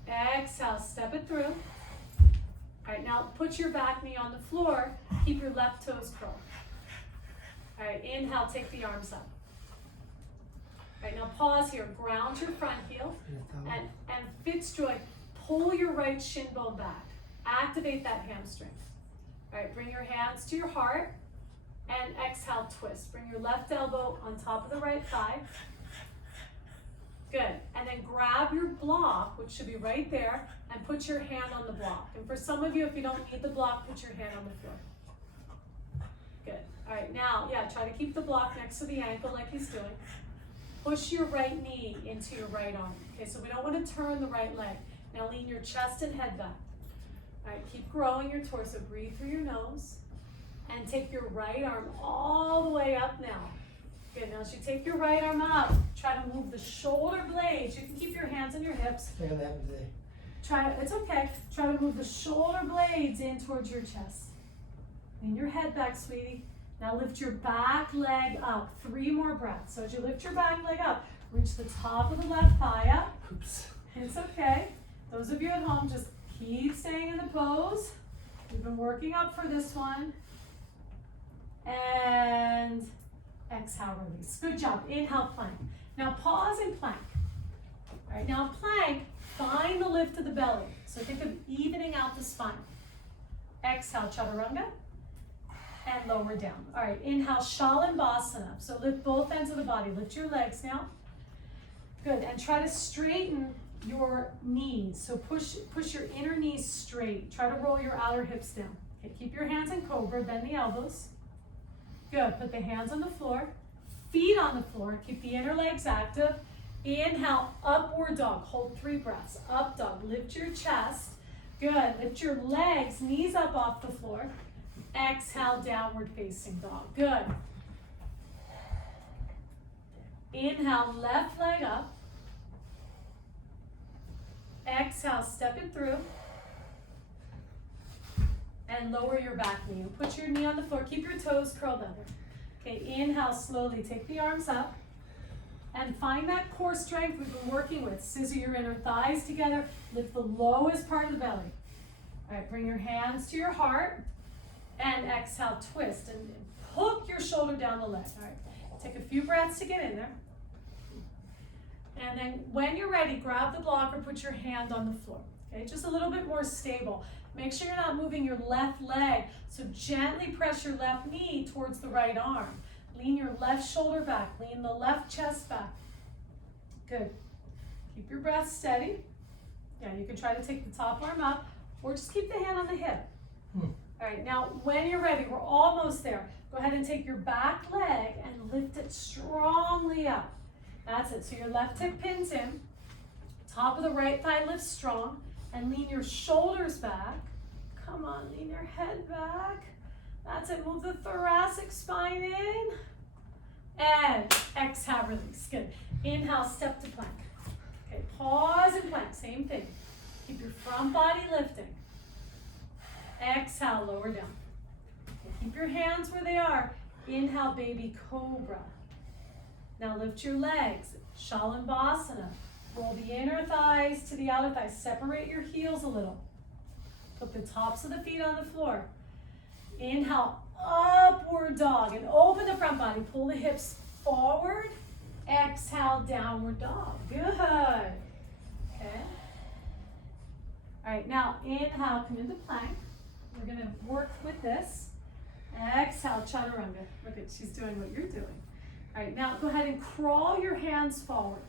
Exhale, step it through. All right, now put your back knee on the floor. Keep your left toes curled. All right, inhale, take the arms up. All right, now pause here. Ground your front heel and fixed joint. Pull your right shin bone back. Activate that hamstring. All right, bring your hands to your heart and exhale, twist. Bring your left elbow on top of the right thigh. Good. And then grab your block, which should be right there, and put your hand on the block. And for some of you, if you don't need the block, put your hand on the floor. Good. All right, now, try to keep the block next to the ankle like he's doing. Push your right knee into your right arm. Okay, so we don't want to turn the right leg. Now lean your chest and head back. All right, keep growing your torso. Breathe through your nose. And take your right arm all the way up now. Good, now as you take your right arm up, try to move the shoulder blades. You can keep your hands on your hips. Look at that today. It's okay. Try to move the shoulder blades in towards your chest. Lean your head back, sweetie. Now lift your back leg up. 3 more breaths. So as you lift your back leg up, reach the top of the left thigh up. Oops. It's okay. Those of you at home, just keep staying in the pose. We've been working up for this one. And exhale, release. Good job. Inhale, plank. Now pause and plank. All right, now plank, find the lift of the belly. So think of evening out the spine. Exhale, chaturanga. And lower down. All right, inhale, Shalambhasana. So lift both ends of the body. Lift your legs now. Good, and try to straighten your knees. So push your inner knees straight. Try to roll your outer hips down. Okay, keep your hands in cobra, bend the elbows. Good, put the hands on the floor, feet on the floor, keep the inner legs active. Inhale, upward dog, hold 3 breaths. Up dog, lift your chest. Good, lift your legs, knees up off the floor. Exhale, downward facing dog. Good. Inhale, left leg up. Exhale, step it through. And lower your back knee. And put your knee on the floor. Keep your toes curled under. Okay, inhale, slowly take the arms up. And find that core strength we've been working with. Scissor your inner thighs together. Lift the lowest part of the belly. All right, bring your hands to your heart. And exhale, twist. And hook your shoulder down the leg. All right, take a few breaths to get in there. And then when you're ready, grab the block or put your hand on the floor. Okay, just a little bit more stable. Make sure you're not moving your left leg. So gently press your left knee towards the right arm. Lean your left shoulder back. Lean the left chest back. Good. Keep your breath steady. Yeah, you can try to take the top arm up or just keep the hand on the hip. All right, now when you're ready, we're almost there. Go ahead and take your back leg and lift it strongly up. That's it. So your left hip pins in. Top of the right thigh lifts strong. And lean your shoulders back. Come on, lean your head back. That's it. Move the thoracic spine in. And exhale, release. Good. Inhale, step to plank. Okay, pause and plank. Same thing. Keep your front body lifting. Exhale, lower down. Okay, keep your hands where they are. Inhale, baby cobra. Now lift your legs. Shalambhasana. Roll the inner thighs to the outer thighs. Separate your heels a little. Put the tops of the feet on the floor. Inhale, upward dog. And open the front body. Pull the hips forward. Exhale, downward dog. Good. Okay. All right, now inhale, come into plank. We're going to work with this. Exhale, chaturanga. Look at, she's doing what you're doing. All right, now go ahead and crawl your hands forward.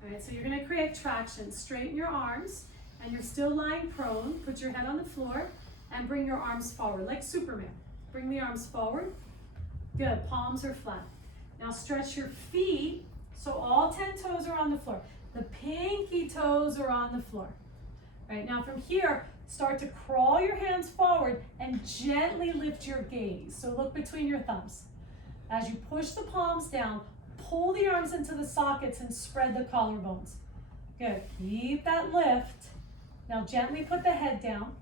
All right, so you're going to create traction. Straighten your arms, and you're still lying prone. Put your head on the floor, and bring your arms forward like Superman. Bring the arms forward. Good, palms are flat. Now stretch your feet, so all 10 toes are on the floor. The pinky toes are on the floor. All right, now from here, start to crawl your hands forward and gently lift your gaze. So look between your thumbs. As you push the palms down, pull the arms into the sockets and spread the collarbones. Good, keep that lift. Now gently put the head down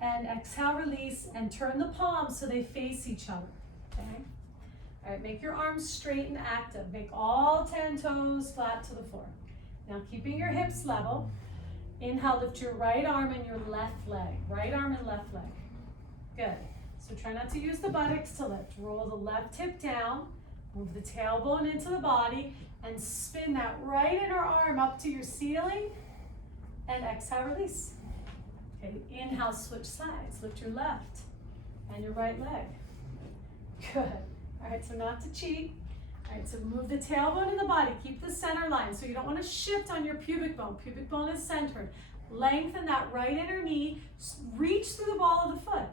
and exhale, release, and turn the palms so they face each other, okay? All right, make your arms straight and active. Make all 10 toes flat to the floor. Now keeping your hips level, inhale, lift your right arm and your left leg. Right arm and left leg. Good. So try not to use the buttocks to lift. Roll the left hip down, move the tailbone into the body, and spin that right inner arm up to your ceiling, and exhale, release. Okay, inhale, switch sides. Lift your left and your right leg. Good. All right, so not to cheat. All right, so move the tailbone in the body. Keep the center line. So you don't want to shift on your pubic bone. Pubic bone is centered. Lengthen that right inner knee. Reach through the ball of the foot.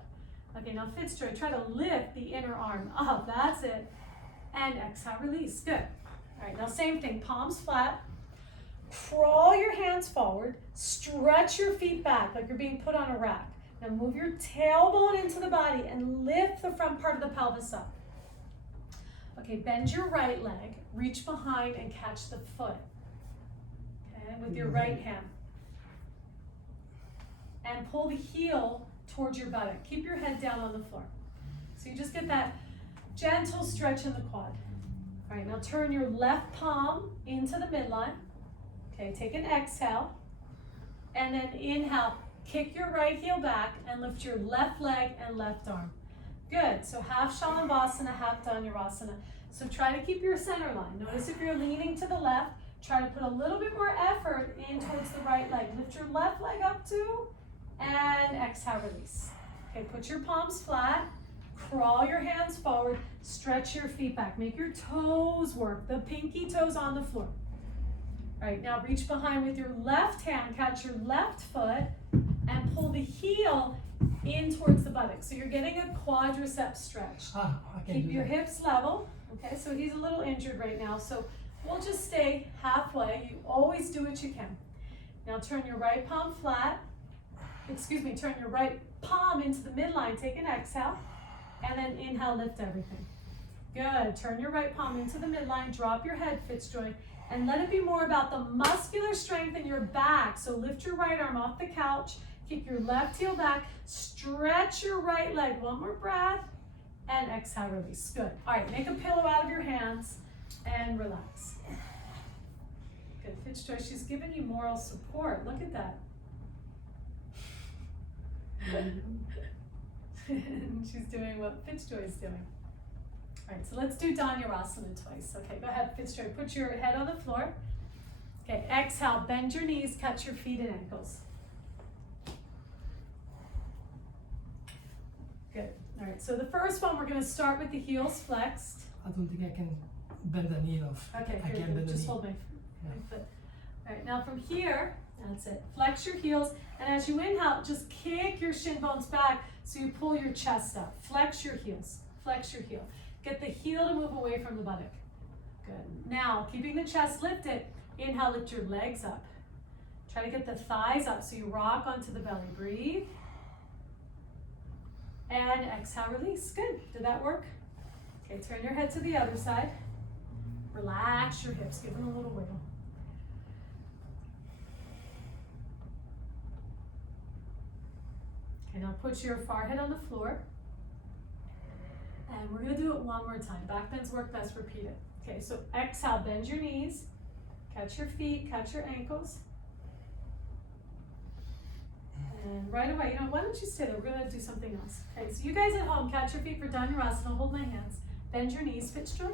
Okay, now Fitzjoy, try to lift the inner arm up. That's it. And exhale, release. Good. All right, now same thing. Palms flat. Crawl your hands forward. Stretch your feet back like you're being put on a rack. Now move your tailbone into the body and lift the front part of the pelvis up. Okay, bend your right leg, reach behind and catch the foot, okay, with your right hand. And pull the heel towards your buttock. Keep your head down on the floor. So you just get that gentle stretch in the quad. All right, now turn your left palm into the midline. Okay, take an exhale. And then inhale, kick your right heel back and lift your left leg and left arm. Good, so half Shalabhasana, half Dhanurasana. So try to keep your center line. Notice if you're leaning to the left, try to put a little bit more effort in towards the right leg. Lift your left leg up too, and exhale, release. Okay, put your palms flat, crawl your hands forward, stretch your feet back. Make your toes work, the pinky toes on the floor. All right, now reach behind with your left hand, catch your left foot, and pull the heel in towards the buttocks. So you're getting a quadricep stretch. Keep your hips level. Okay, so he's a little injured right now, so we'll just stay halfway. You always do what you can. Now turn your right palm flat. Turn your right palm into the midline. Take an exhale, and then inhale, lift everything. Good. Turn your right palm into the midline. Drop your head, Fitzjoy, and let it be more about the muscular strength in your back. So lift your right arm off the couch. Keep your left heel back. Stretch your right leg. One more breath. And exhale, release. Good. All right, make a pillow out of your hands and relax. Good. Fitzjoy, she's giving you moral support. Look at that. She's doing what Fitzjoy is doing. All right, so let's do Dhanurasana twice. Okay, go ahead, Fitzjoy. Put your head on the floor. Okay, exhale, bend your knees, catch your feet and ankles. Good. All right, so the first one, we're going to start with the heels flexed. I don't think I can bend the knee enough. Okay, I here, can't bend the just knee. hold my foot. All right, now from here, that's it. Flex your heels, and as you inhale, just kick your shin bones back so you pull your chest up. Flex your heels. Flex your heel. Get the heel to move away from the buttock. Good. Now, keeping the chest lifted, inhale, lift your legs up. Try to get the thighs up so you rock onto the belly. Breathe. And exhale, release. Good. Did that work? Okay, turn your head to the other side. Relax your hips. Give them a little wiggle. Okay, now put your forehead on the floor. And we're going to do it one more time. Back bends work best. Repeat it. Okay, so exhale, bend your knees. Catch your feet, catch your ankles. And right away, why don't you stay there? We're going to do something else. Okay, so you guys at home, catch your feet for Dhanurasana. Hold my hands. Bend your knees, Fitzjoy.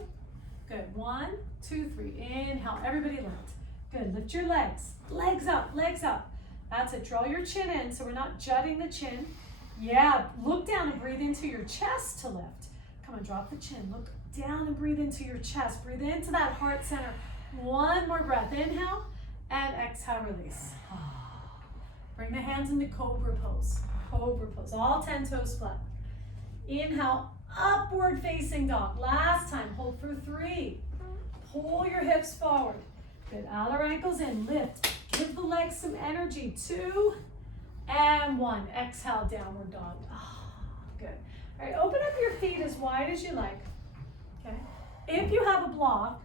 Good. 1, 2, 3. Inhale. Everybody lift. Good. Lift your legs. Legs up, legs up. That's it. Draw your chin in so we're not jutting the chin. Yeah, look down and breathe into your chest to lift. Come on, drop the chin. Look down and breathe into your chest. Breathe into that heart center. One more breath. Inhale and exhale, release. Bring the hands into cobra pose. Cobra pose. All 10 toes flat. Inhale, upward facing dog. Last time, hold for 3. Pull your hips forward. Good, outer ankles in, lift. Give the legs some energy. 2 and 1. Exhale, downward dog. Oh, good. All right, open up your feet as wide as you like. Okay. If you have a block,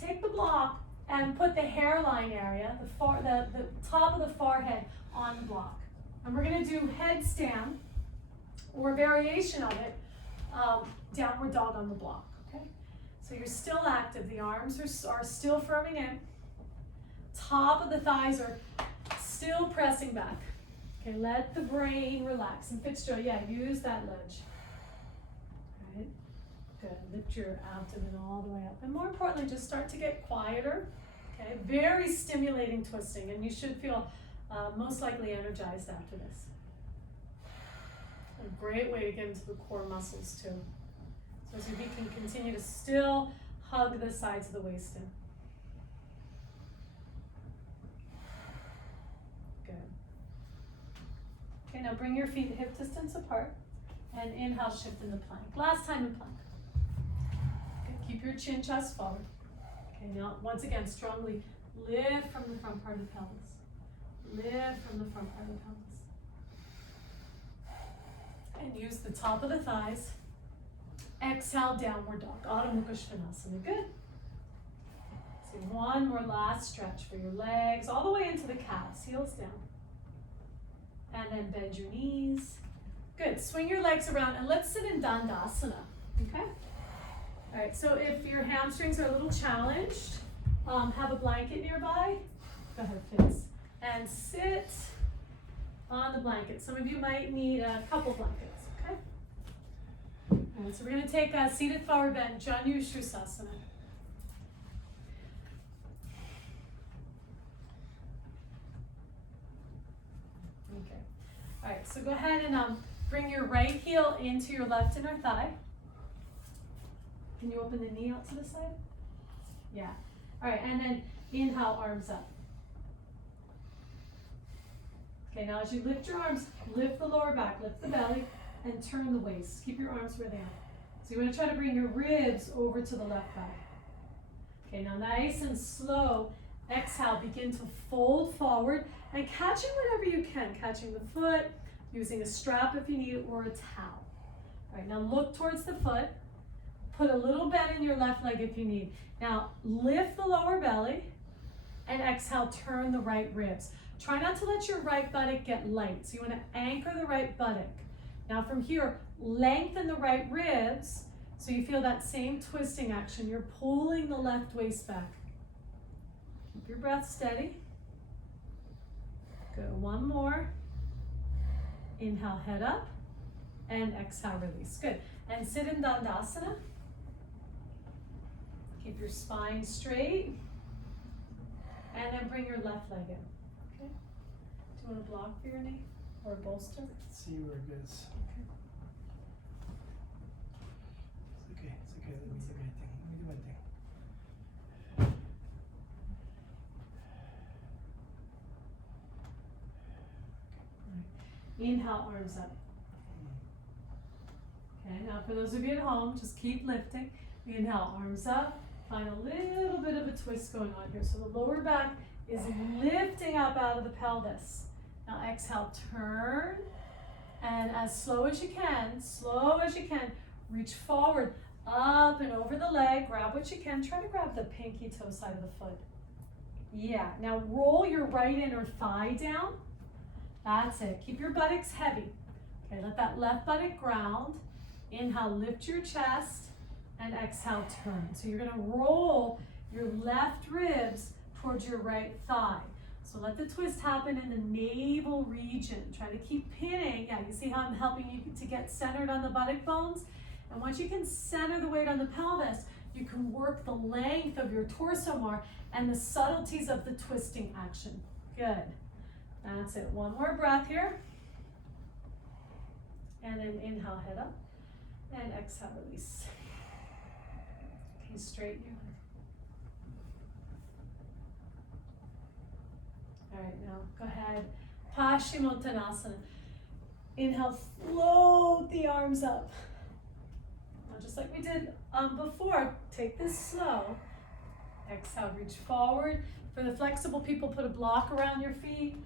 take the block and put the hairline area, the top of the forehead on the block. And we're going to do headstand or variation of it, downward dog on the block. Okay. So you're still active. The arms are still firming in. Top of the thighs are still pressing back. Okay, let the brain relax. And Fitzgerald, yeah, use that ledge. All right, good. Lift your abdomen all the way up. And more importantly, just start to get quieter. Okay, very stimulating twisting, and you should feel most likely energized after this. A great way to get into the core muscles too. So as you can continue to still hug the sides of the waist in. Okay, now bring your feet hip distance apart and inhale, shift into plank. Last time in plank. Okay, keep your chin chest forward. Okay, now once again, strongly lift from the front part of the pelvis. Lift from the front part of the pelvis. And use the top of the thighs. Exhale, downward dog. Adho Mukha Svanasana. Good. So one more last stretch for your legs, all the way into the calves, heels down. And then bend your knees. Good, swing your legs around and let's sit in Dandasana, okay? All right, so if your hamstrings are a little challenged, have a blanket nearby. Go ahead, Fitz. And sit on the blanket. Some of you might need a couple blankets, okay? All right, so we're gonna take a seated forward bend, Janu Shrusasana. All right, so go ahead and bring your right heel into your left inner thigh. Can you open the knee out to the side? Yeah. All right, and then inhale, arms up. Okay, now as you lift your arms, lift the lower back, lift the belly, and turn the waist. Keep your arms where they are. So you want to try to bring your ribs over to the left thigh. Okay, now nice and slow. Exhale, begin to fold forward and catching whatever you can, catching the foot, using a strap if you need it, or a towel. All right, now look towards the foot. Put a little bend in your left leg if you need. Now lift the lower belly and exhale, turn the right ribs. Try not to let your right buttock get light. So you want to anchor the right buttock. Now from here, lengthen the right ribs so you feel that same twisting action. You're pulling the left waist back. Keep your breath steady. Good, one more. Inhale, head up, and exhale, release. Good, and sit in Dandasana. Keep your spine straight, and then bring your left leg in, okay? Do you want a block for your knee, or a bolster? Let's see where it goes. Okay. It's okay, let me do my thing. Inhale, arms up. Okay, now for those of you at home, just keep lifting. Inhale, arms up. Find a little bit of a twist going on here. So the lower back is lifting up out of the pelvis. Now exhale, turn. And as slow as you can, reach forward, up and over the leg. Grab what you can. Try to grab the pinky toe side of the foot. Yeah, now roll your right inner thigh down. That's it. Keep your buttocks heavy. Okay, let that left buttock ground. Inhale, lift your chest, and exhale, turn. So you're gonna roll your left ribs towards your right thigh. So let the twist happen in the navel region. Try to keep pinning. Yeah, you see how I'm helping you to get centered on the buttock bones? And once you can center the weight on the pelvis, you can work the length of your torso more and the subtleties of the twisting action. Good. That's it. One more breath here. And then inhale, head up. And exhale, release. Okay, straighten your leg. All right, now go ahead. Parsvottanasana. Inhale, float the arms up. Now, just like we did before, take this slow. Exhale, reach forward. For the flexible people, put a block around your feet.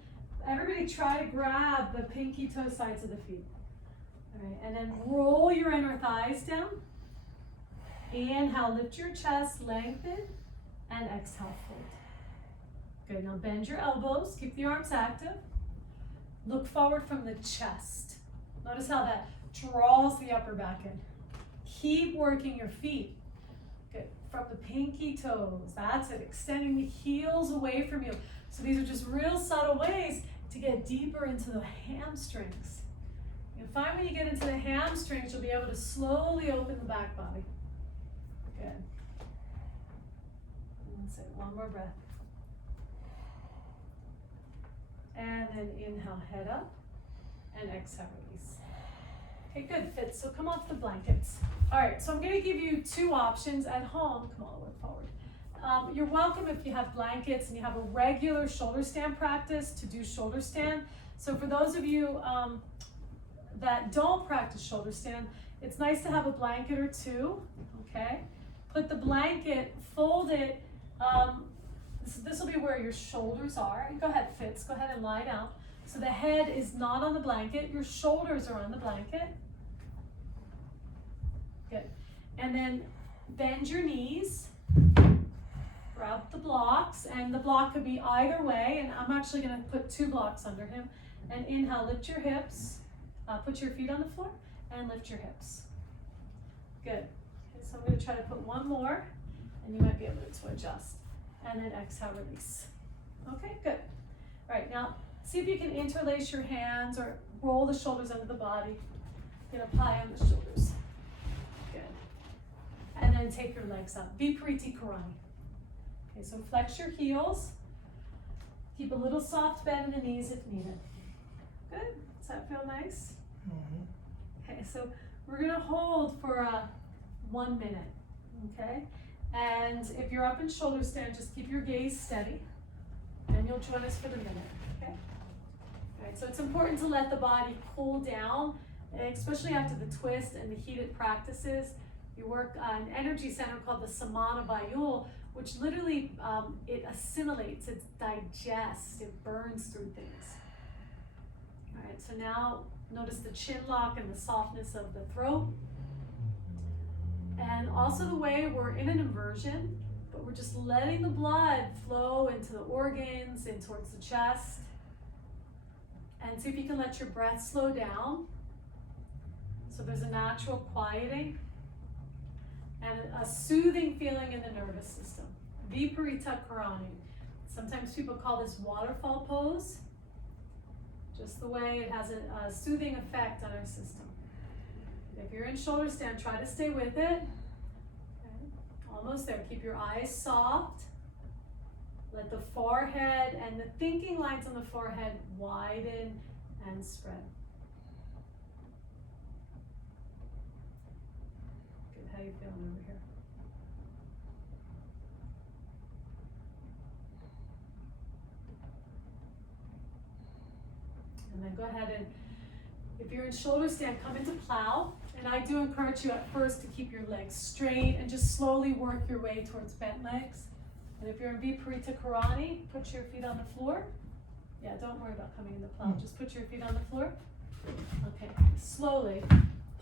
Everybody try to grab the pinky toe sides of the feet. All right, and then roll your inner thighs down. Inhale, lift your chest, lengthen, and exhale, fold. Good, now bend your elbows, keep the arms active. Look forward from the chest. Notice how that draws the upper back in. Keep working your feet. Good, from the pinky toes, that's it, extending the heels away from you. So these are just real subtle ways to get deeper into the hamstrings. You'll find when you get into the hamstrings, you'll be able to slowly open the back body. Good. That's it, one more breath. And then inhale, head up, and exhale, release. Okay, good, fit. So come off the blankets. All right, so I'm gonna give you two options at home. Come all the way forward. You're welcome if you have blankets and you have a regular shoulder stand practice to do shoulder stand. So for those of you that don't practice shoulder stand, it's nice to have a blanket or two, okay? Put the blanket, fold it, this will be where your shoulders are. Go ahead, Fitz, go ahead and lie down. So the head is not on the blanket, your shoulders are on the blanket. Good. And then bend your knees, grab the blocks, and the block could be either way, and I'm actually gonna put two blocks under him. And inhale, lift your hips, put your feet on the floor, and lift your hips. Good. Okay, so I'm gonna try to put one more, and you might be able to adjust. And then exhale, release. Okay, good. All right, now see if you can interlace your hands or roll the shoulders under the body. Get up high on the shoulders. Good. And then take your legs up. Viparita Karani. Okay, so flex your heels. Keep a little soft bend in the knees if needed. Good. Does that feel nice? Mm-hmm. Okay, so we're gonna hold for 1 minute. Okay. And if you're up in shoulder stand, just keep your gaze steady, and you'll join us for the minute, okay? All right, so it's important to let the body cool down, especially after the twist and the heated practices. You work on an energy center called the Samana Vayul, which literally, it assimilates, it digests, it burns through things. All right, so now notice the chin lock and the softness of the throat. And also the way we're in an inversion, but we're just letting the blood flow into the organs, in towards the chest. And see if you can let your breath slow down. So there's a natural quieting and a soothing feeling in the nervous system. Viparita Karani. Sometimes people call this waterfall pose. Just the way it has a soothing effect on our system. If you're in shoulder stand, try to stay with it. Okay. Almost there. Keep your eyes soft. Let the forehead and the thinking lines on the forehead widen and spread. Good. How you feeling over here? And then go ahead and, if you're in shoulder stand, come into plow. And I do encourage you at first to keep your legs straight and just slowly work your way towards bent legs. And if you're in Viparita Karani, put your feet on the floor. Yeah, don't worry about coming into plow. Just put your feet on the floor. Okay, slowly.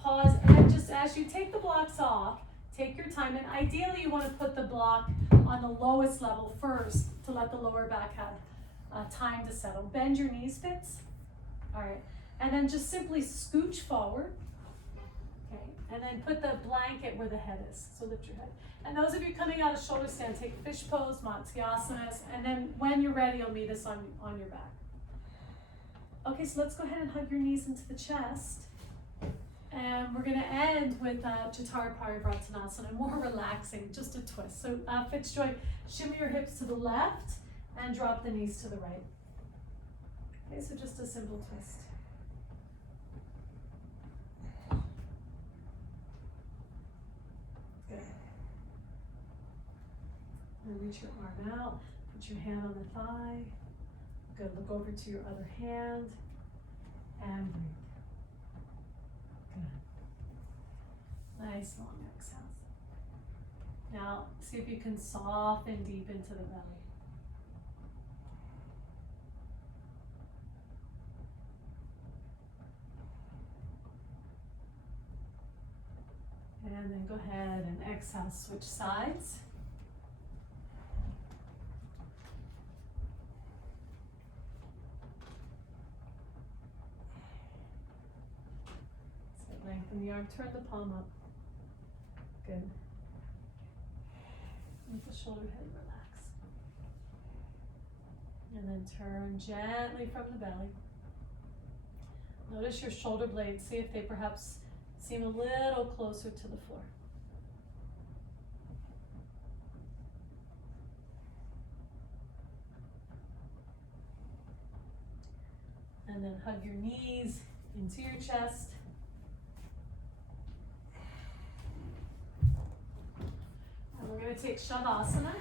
Pause, and then just as you take the blocks off, take your time. And ideally, you want to put the block on the lowest level first to let the lower back have time to settle. Bend your knees, Fitz. All right. And then just simply scooch forward, okay? And then put the blanket where the head is, so lift your head. And those of you coming out of shoulder stand, take fish pose, Matsyasanas, and then when you're ready, you'll meet us on your back. Okay, so let's go ahead and hug your knees into the chest. And we're gonna end with Chatur Parsvottanasana, more relaxing, just a twist. So Fitzjoy, shimmy your hips to the left and drop the knees to the right. Okay, so just a simple twist. And reach your arm out, put your hand on the thigh. Good, look over to your other hand and breathe. Good. Nice long exhales. Now, see if you can soften deep into the belly. And then go ahead and exhale, switch sides. So lengthen the arm, turn the palm up. Good. Let the shoulder head relax. And then turn gently from the belly. Notice your shoulder blades. See if they perhaps seem a little closer to the floor. And then hug your knees into your chest. And we're going to take Savasana.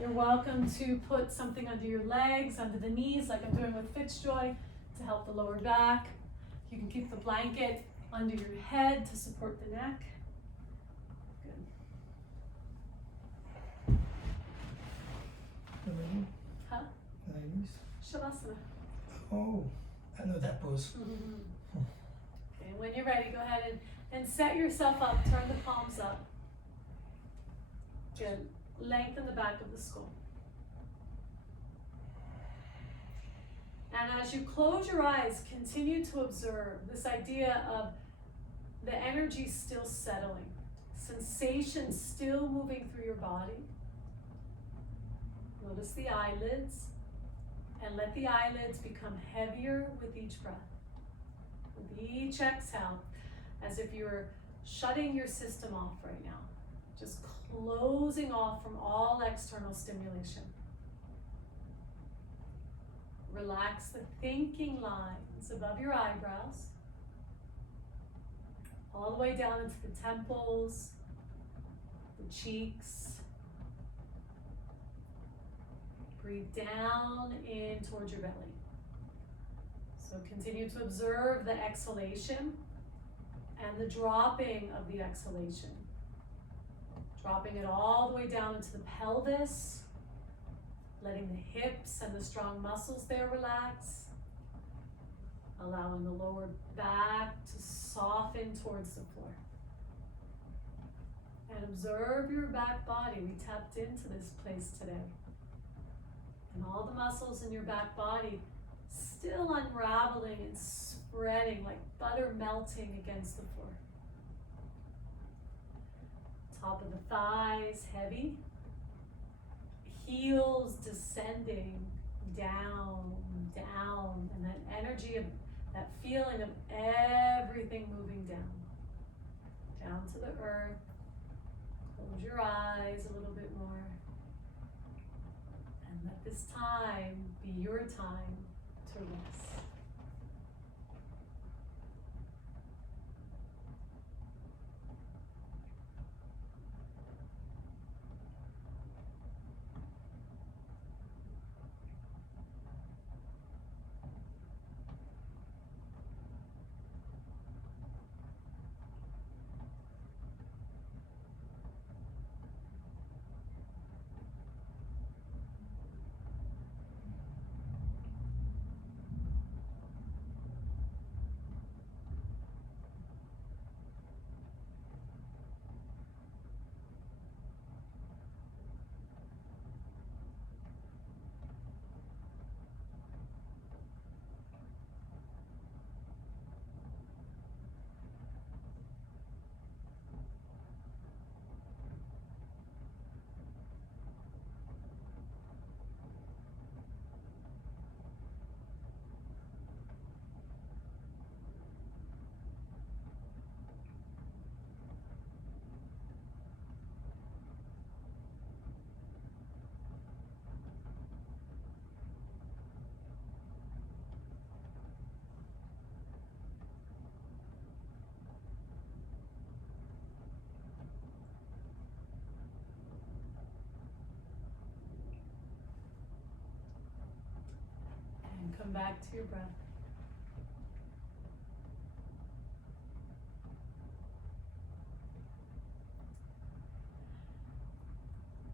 You're welcome to put something under your legs, under the knees, like I'm doing with Fitzjoy, to help the lower back. You can keep the blanket under your head to support the neck. Good. The ring? Huh? Ladies? Shavasana. Oh, I know that pose. Okay, when you're ready, go ahead and set yourself up. Turn the palms up. Good. Lengthen the back of the skull. And as you close your eyes, continue to observe this idea of the energy still settling, sensations still moving through your body. Notice the eyelids, and let the eyelids become heavier with each breath. With each exhale, as if you're shutting your system off right now, just closing off from all external stimulation. Relax the thinking lines above your eyebrows, all the way down into the temples, the cheeks. Breathe down in towards your belly. So continue to observe the exhalation and the dropping of the exhalation. Dropping it all the way down into the pelvis, letting the hips and the strong muscles there relax. Allowing the lower back to soften towards the floor. And observe your back body. We tapped into this place today. And all the muscles in your back body still unraveling and spreading like butter melting against the floor. Top of the thighs heavy. Heels descending down, down. And that energy of that feeling of everything moving down. Down to the earth. Close your eyes a little bit more. And let this time be your time to rest. And come back to your breath.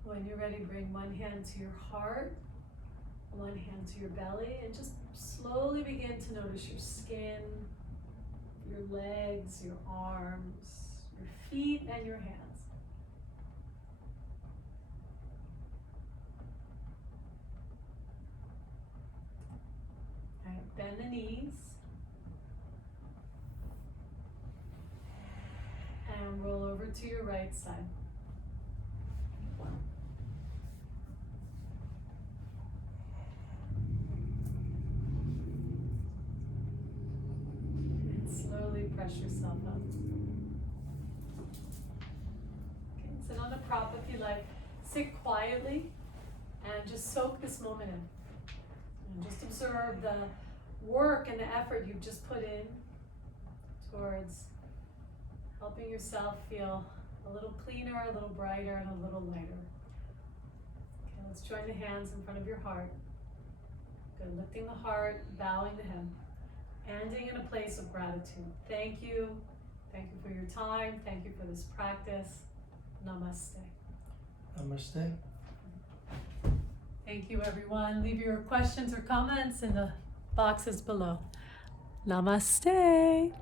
When you're ready, bring one hand to your heart, one hand to your belly, and just slowly begin to notice your skin, your legs, your arms, your feet, and your hands. All right, bend the knees. And roll over to your right side. And slowly press yourself up. Okay, sit on a prop if you like. Sit quietly and just soak this moment in. And just observe the work and the effort you've just put in towards helping yourself feel a little cleaner, a little brighter, and a little lighter. Okay, let's join the hands in front of your heart. Good, lifting the heart, bowing the head, ending in a place of gratitude. Thank you. Thank you for your time. Thank you for this practice. Namaste. Namaste. Thank you, everyone. Leave your questions or comments in the boxes below. Namaste.